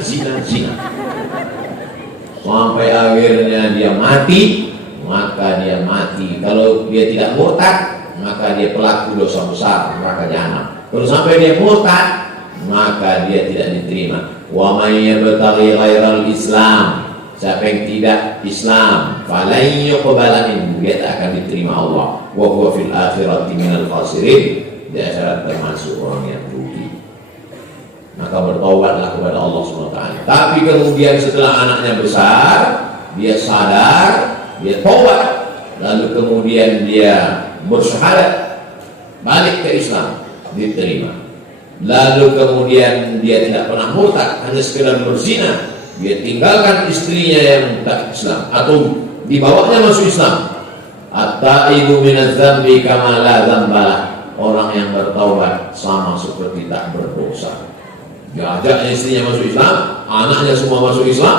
Sampai akhirnya dia mati, maka dia mati. Kalau dia tidak murtad, maka dia pelaku dosa besar, neraka jahanam. Kalau sampai dia murtad, maka dia tidak diterima. Wa may yabtaghi ghairal Islam, siapa yang tidak Islam, falan yuqbala minhu, dia tak akan diterima Allah. Wa huwa fil akhirati minal khasirin, di akhirat termasuk orang yang rugi. Maka bertaubatlah kepada Allah SWT. Tapi kemudian setelah anaknya besar, dia sadar, dia taubat, lalu kemudian dia bersyahadat, balik ke Islam, diterima. Lalu kemudian dia tidak pernah murtad, hanya sekedar berzina, dia tinggalkan istrinya yang tak Islam atau dibawanya masuk Islam. At-taibu minadz dzambi kama la dzambalah, orang yang bertaubat sama seperti tak berdosa. Dia ajaknya istrinya masuk Islam, anaknya semua masuk Islam.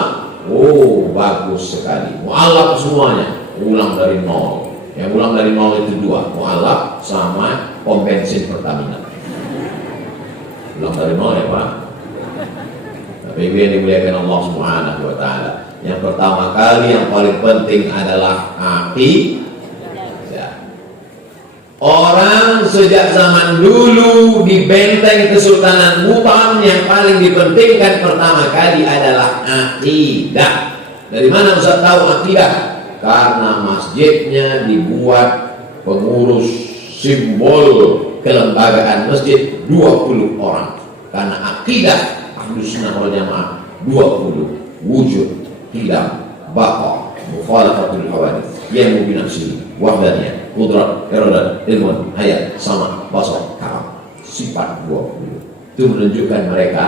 Oh, bagus sekali. Mu'alaf semuanya, ulang dari nol. Yang ulang dari nol itu 2, mu'alaf sama pom bensin Pertamina. Ulang dari nol ya Pak. Tapi yang dimuliakan Allah Subhanahu wa Ta'ala, yang pertama kali yang paling penting adalah akidah. Orang sejak zaman dulu di benteng Kesultanan Buton yang paling dipentingkan pertama kali adalah akidah. Dari mana Ustaz tahu akidah? Karena masjidnya dibuat pengurus simbol kelembagaan masjid 20 orang. Karena akidah Ahlus Sunnah wal Jamaah 20 wujud, qidam, baqa, mukhalafatul hawadits, yang binafsi, wahdaniyah, qudrat, iradat, ilmun, hayat, sama, basar, karam, sifat 20. Itu menunjukkan mereka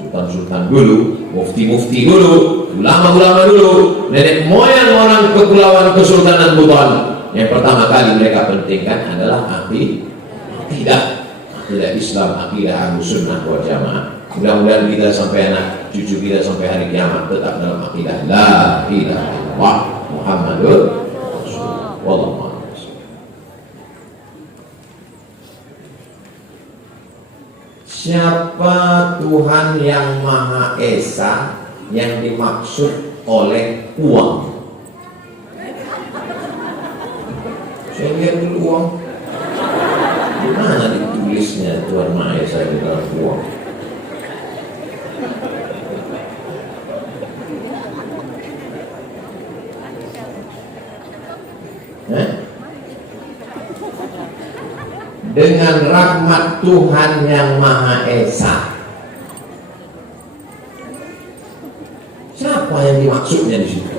sultan-sultan dulu, mufti-mufti dulu, ulama-ulama dulu, nenek moyang orang kepulauan Kesultanan Buton. Yang pertama kali mereka pentingkan adalah akidah Islam, akidah Ahlus Sunnah wal Jamaah. Mudah-mudahan kita sampai anak cucu kita sampai hari kiamat tetap dalam akidah la ilaha illallah Muhammadur Rasulullah. Wallahu a'lam. Siapa Tuhan yang Maha Esa yang dimaksud oleh uang? Saya lihat dulu uang. Di mana ditulisnya Tuhan Maha Esa di dalam uang? Dengan rahmat Tuhan yang Maha Esa. Siapa yang dimaksudnya di situ?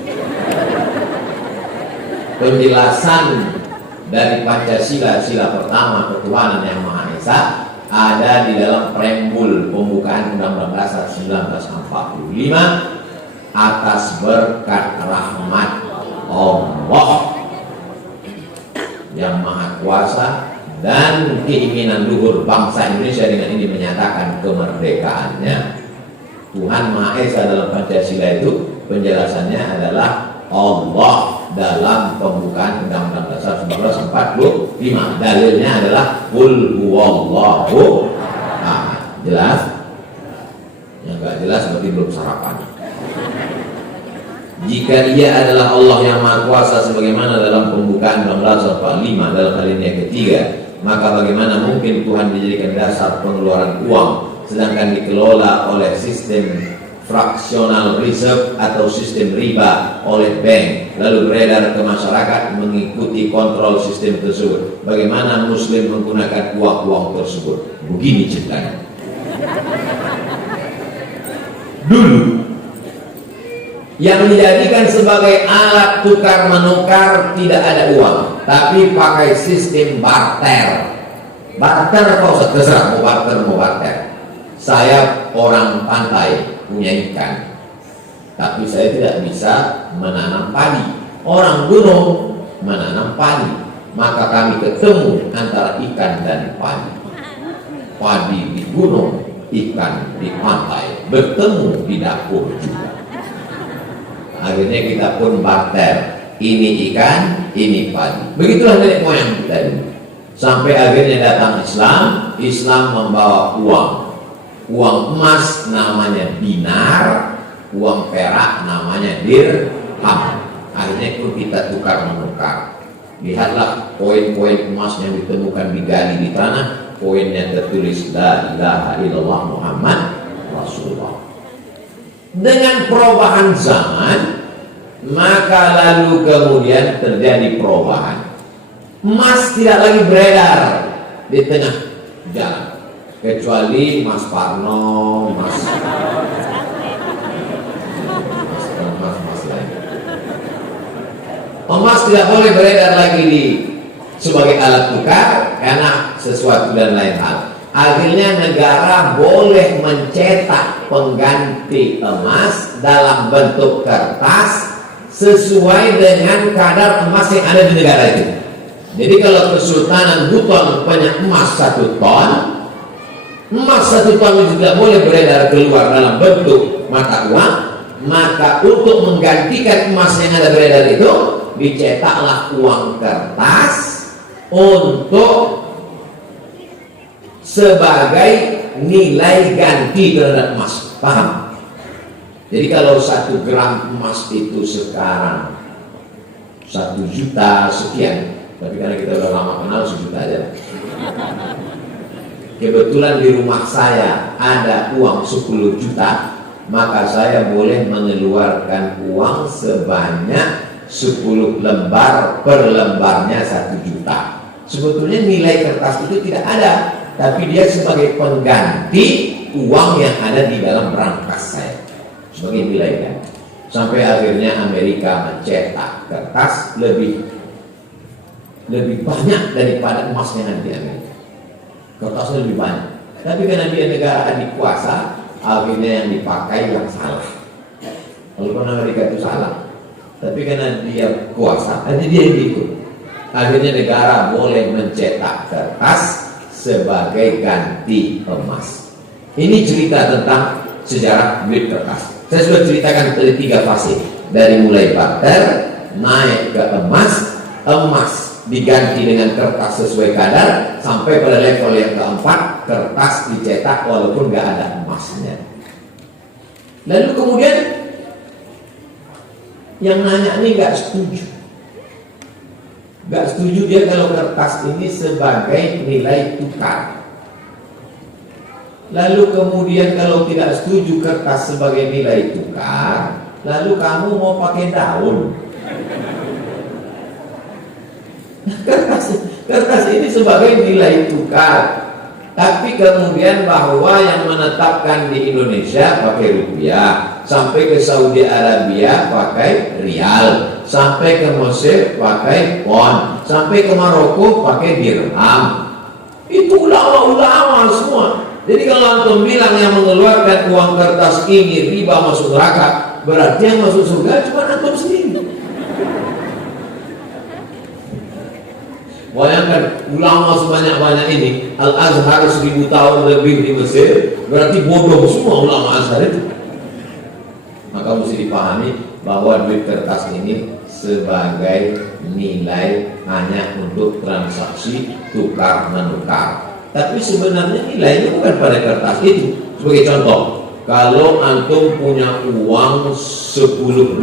Penjelasan dari Pancasila, sila pertama ketuhanan yang Maha Esa, ada di dalam preambul pembukaan Undang-Undang Dasar 1945 atas berkat rahmat Allah yang Maha Kuasa dan keinginan luhur bangsa Indonesia dengan ini menyatakan kemerdekaannya. Tuhan Maha Esa dalam Pancasila itu penjelasannya adalah Allah dalam pembukaan Undang-Undang Dasar 1945. Dalilnya adalah Qul huwallahu ahad. Jelas? Yang enggak jelas berarti belum sarapan. Jika dia adalah Allah yang Maha Kuasa sebagaimana dalam pembukaan Undang-Undang Dasar 45 dalam hal ini yang ketiga, maka bagaimana mungkin Tuhan dijadikan dasar pengeluaran uang sedangkan dikelola oleh sistem fraksional reserve atau sistem riba oleh bank lalu beredar ke masyarakat mengikuti kontrol sistem tersebut? Bagaimana muslim menggunakan uang tersebut? Begini ceritanya. Dulu yang dijadikan sebagai alat tukar menukar tidak ada uang, tapi pakai sistem barter. Barter kok terserah mau barter. Saya orang pantai punya ikan, tapi saya tidak bisa menanam padi. Orang gunung menanam padi, maka kami ketemu antara ikan dan padi. Padi di gunung, ikan di pantai, bertemu di dapur juga. Akhirnya kita pun barter, ini ikan, ini padi. Begitulah nenek moyang kita ini. Sampai akhirnya datang Islam membawa uang emas namanya dinar, uang perak namanya dirham. Akhirnya pun kita tukar menukar. Lihatlah poin-poin emas yang ditemukan digali di tanah, poinnya tertulis la ilaha illallah Muhammad Rasulullah. Dengan perubahan zaman, maka lalu kemudian terjadi perubahan. Emas tidak lagi beredar di tengah jalan, kecuali Mas Parno, Mas lain. Emas tidak boleh beredar lagi sebagai alat tukar karena sesuatu dan lain hal. Akhirnya negara boleh mencetak pengganti emas dalam bentuk kertas sesuai dengan kadar emas yang ada di negara itu. Jadi kalau Kesultanan Buton punya emas 1 ton, emas 1 ton itu tidak boleh beredar keluar dalam bentuk mata uang, maka untuk menggantikan emas yang ada beredar itu dicetaklah uang kertas untuk sebagai nilai ganti terhadap emas. Paham? Jadi kalau 1 gram emas itu sekarang 1 juta sekian, tapi karena kita udah lama kenal 1 juta aja. Kebetulan di rumah saya ada uang 10 juta, maka saya boleh mengeluarkan uang sebanyak 10 lembar, per lembarnya 1 juta. Sebetulnya nilai kertas itu tidak ada, tapi dia sebagai pengganti uang yang ada di dalam brankas saya, sebagai nilai kan. Sampai akhirnya Amerika mencetak kertas lebih banyak daripada emas yang ada di Amerika. Kertasnya lebih banyak. Tapi karena dia negara adikuasa, akhirnya yang dipakai yang salah. Walaupun Amerika itu salah, tapi karena dia kuasa, nanti dia yang ikut. Akhirnya negara boleh mencetak kertas sebagai ganti emas. Ini cerita tentang sejarah duit kertas. Saya sudah ceritakan dari 3 fase, dari mulai barter, naik ke emas, emas diganti dengan kertas sesuai kadar, sampai pada level yang keempat, kertas dicetak walaupun nggak ada emasnya. Lalu kemudian yang nanya ini nggak setuju dia kalau kertas ini sebagai nilai tukar. Lalu kemudian kalau tidak setuju kertas sebagai nilai tukar, lalu kamu mau pakai daun. Kertas ini sebagai nilai tukar, tapi kemudian bahwa yang menetapkan di Indonesia pakai rupiah, sampai ke Saudi Arabia pakai rial, sampai ke Mesir pakai won, sampai ke Maroko pakai dirham. Itu ulama-ulama semua. Jadi kalau antum bilang yang mengeluarkan uang kertas ini riba masuk neraka, berarti yang masuk surga cuma antum sendiri. Bayangkan ulama sebanyak-banyak ini, Al-Azhar 1000 tahun lebih di Mesir, berarti bodoh semua ulama Azhar itu. Maka mesti dipahami bahwa duit kertas ini sebagai nilai hanya untuk transaksi tukar menukar. Tapi sebenarnya nilainya bukan pada kertas itu. Sebagai contoh, kalau antum punya uang 10.000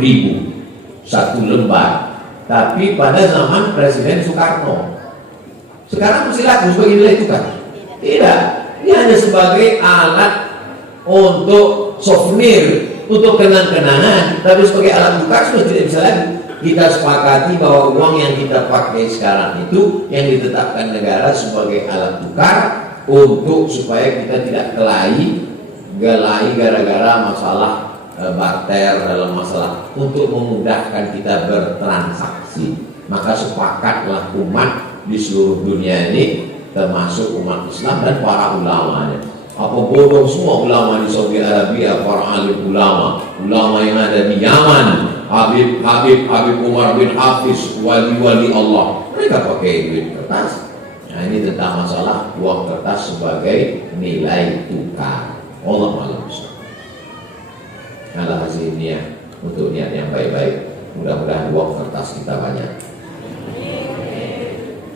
1 lembar, tapi pada zaman Presiden Soekarno, sekarang masih laku sebagai nilai tukar? Tidak. Ini hanya sebagai alat untuk souvenir, untuk kenang-kenangan, tapi sebagai alat tukar sudah tidak bisa lagi. Kita sepakati bahwa uang yang kita pakai sekarang itu yang ditetapkan negara sebagai alat tukar untuk supaya kita tidak galai gara-gara masalah barter, dalam masalah untuk memudahkan kita bertransaksi. Maka sepakatlah umat di seluruh dunia ini, termasuk umat Islam dan para ulamanya. Apa bodoh semua ulama di Saudi Arabia, para alim ulama yang ada di Yaman, Habib Umar bin Hafiz, wali-wali Allah, mereka pakai duit kertas. Nah, ini tentang masalah uang kertas sebagai nilai tukar. Allah malam. Ala hasil niat, untuk niat yang baik-baik, mudah-mudahan uang kertas kita banyak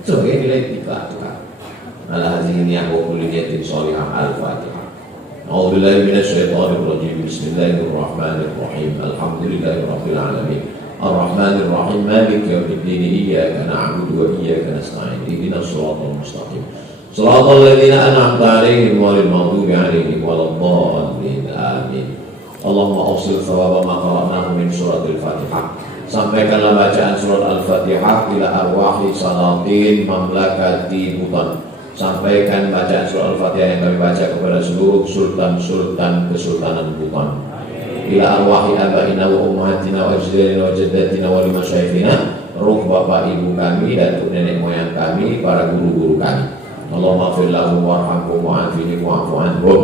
sebagai nilai tukar. Ala hasil niat wa kulli niyatin shalihah. Al-Fatihah. A'udzubillahi minasyaitonir rajim. Bismillahirrahmanirrahim. Alhamdulillahi rabbil alamin. Ar-Rahmanir Rahim. Maliki yaumiddin. Iyyaka na'budu wa iyyaka nasta'in. Ihdinas shiratal mustaqim. Shiratal ladzina an'amta 'alaihim ghairil maghdubi 'alaihim waladdallin. Amin. Allahumma awsil thawaba ma qara'nahu min suratil Fatihah. Sampaikanlah bacaan surat Al-Fatihah ila arwahi salatin mamlakati Buton. Sampaikan bacaan surat Al-Fatihah yang kami baca kepada seluruh sultan-sultan kesultanan Buton. Ila arwahi abaina wa ummahatina wa ajdadina wa jaddatina wa limasyayikhina, ruh bapak ibu kami, datuk nenek moyang kami, para guru-guru kami. Allahumma fir lahum warhamhum wa'afihim wa'fu anhum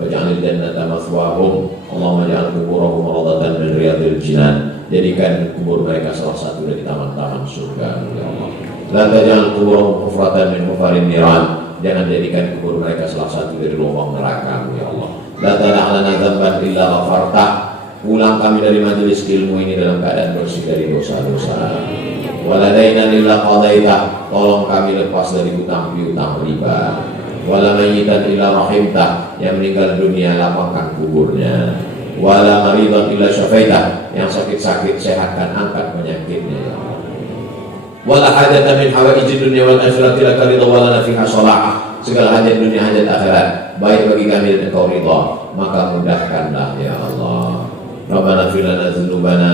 waj'alil jannata mathwahum. Allahumma ja'al kuburahum rawdatan min riyadil jinan. Jadikan kubur mereka salah satu dari taman-taman surga, ya Allah. La taj'al kuburahum hufratan min hufarin niran. Jangan jadikan kubur mereka salah satu dari lubang neraka, ya Allah. La tada'lana dzamban illa ghafarta. Pulang kami dari majelis ilmu ini dalam keadaan bersih dari dosa-dosa. Waladaina illa qadaita. Tolong kami lepas dari hutang piutang riba. wala mayyitan illa rahimtah, yang meninggal dunia lapangkan kuburnya, wala maridan illa syafaitah, yang sakit-sakit sehatkan, angkat penyakitnya ya Allah. Wala hajatan min hawaijid dunya wal akhirati laka ridha wa lana fiha shalah, segala hajat dunia hajat akhirat baik bagi kami dan Engkau ridha, maka mudahkanlah ya Allah. Rabbana fir lana dzunubana,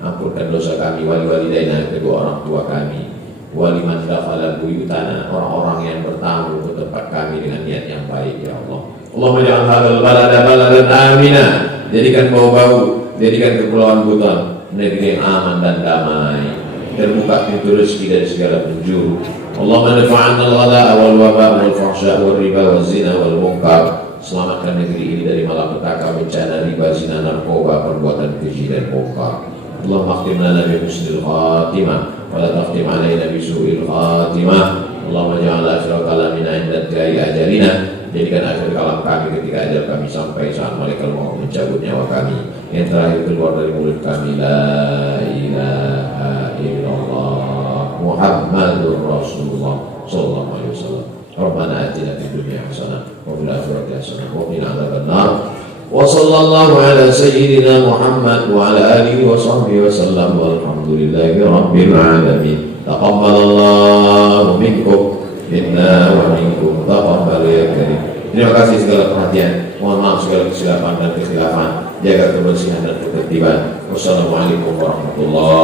ampunkan dosa kami, wali walidaina, kedua orang tua kami, waliman dakhala buyutana, orang-orang yang bertamu ke tempat kami dengan niat yang baik ya Allah. Allahumma ja'al hadzal balada baladan amina, jadikan bau-bau, jadikan kepulauan Buton negeri yang aman dan damai, terbuka pintu rezeki dari segala penjuru. Allahumma dafa'anna al-ghala'a wal waba' wal fahsya' wal riba wal zina wal munkar, selamatkan negeri ini dari malapetaka, bencana, riba, zina, narkoba, perbuatan keji dan munkar. Allahumma akhtim lana bi husnil khatimah wa la taqtim alaina bi su'il khatimah. Allahumma ja'al akhir kalamina inda intiha'i ajalina, jadikan akhir kalam kami ketika ajal kami sampai saat malaikat maut mencabut nyawa kami, yang terakhir keluar dari mulut kami la ilaha illallah Muhammadur Rasulullah sallallahu alaihi wasallam. Rabbana atina fid dunya hasanah wa fil akhirati hasanah wa qina adzabannar. Wa sallallahu ala sayyidina Muhammad wa ala alihi wa sahbihi wa sallam, walhamdulillahi rabbil alamin. Taqabbalallahu minkum minna wa minkum taqabbal ya karim. Terima kasih segala perhatian, mohon maaf segala kesilapan dan kekhilafan, jaga kebersihan dan ketertiban. Wassalamualaikum warahmatullahi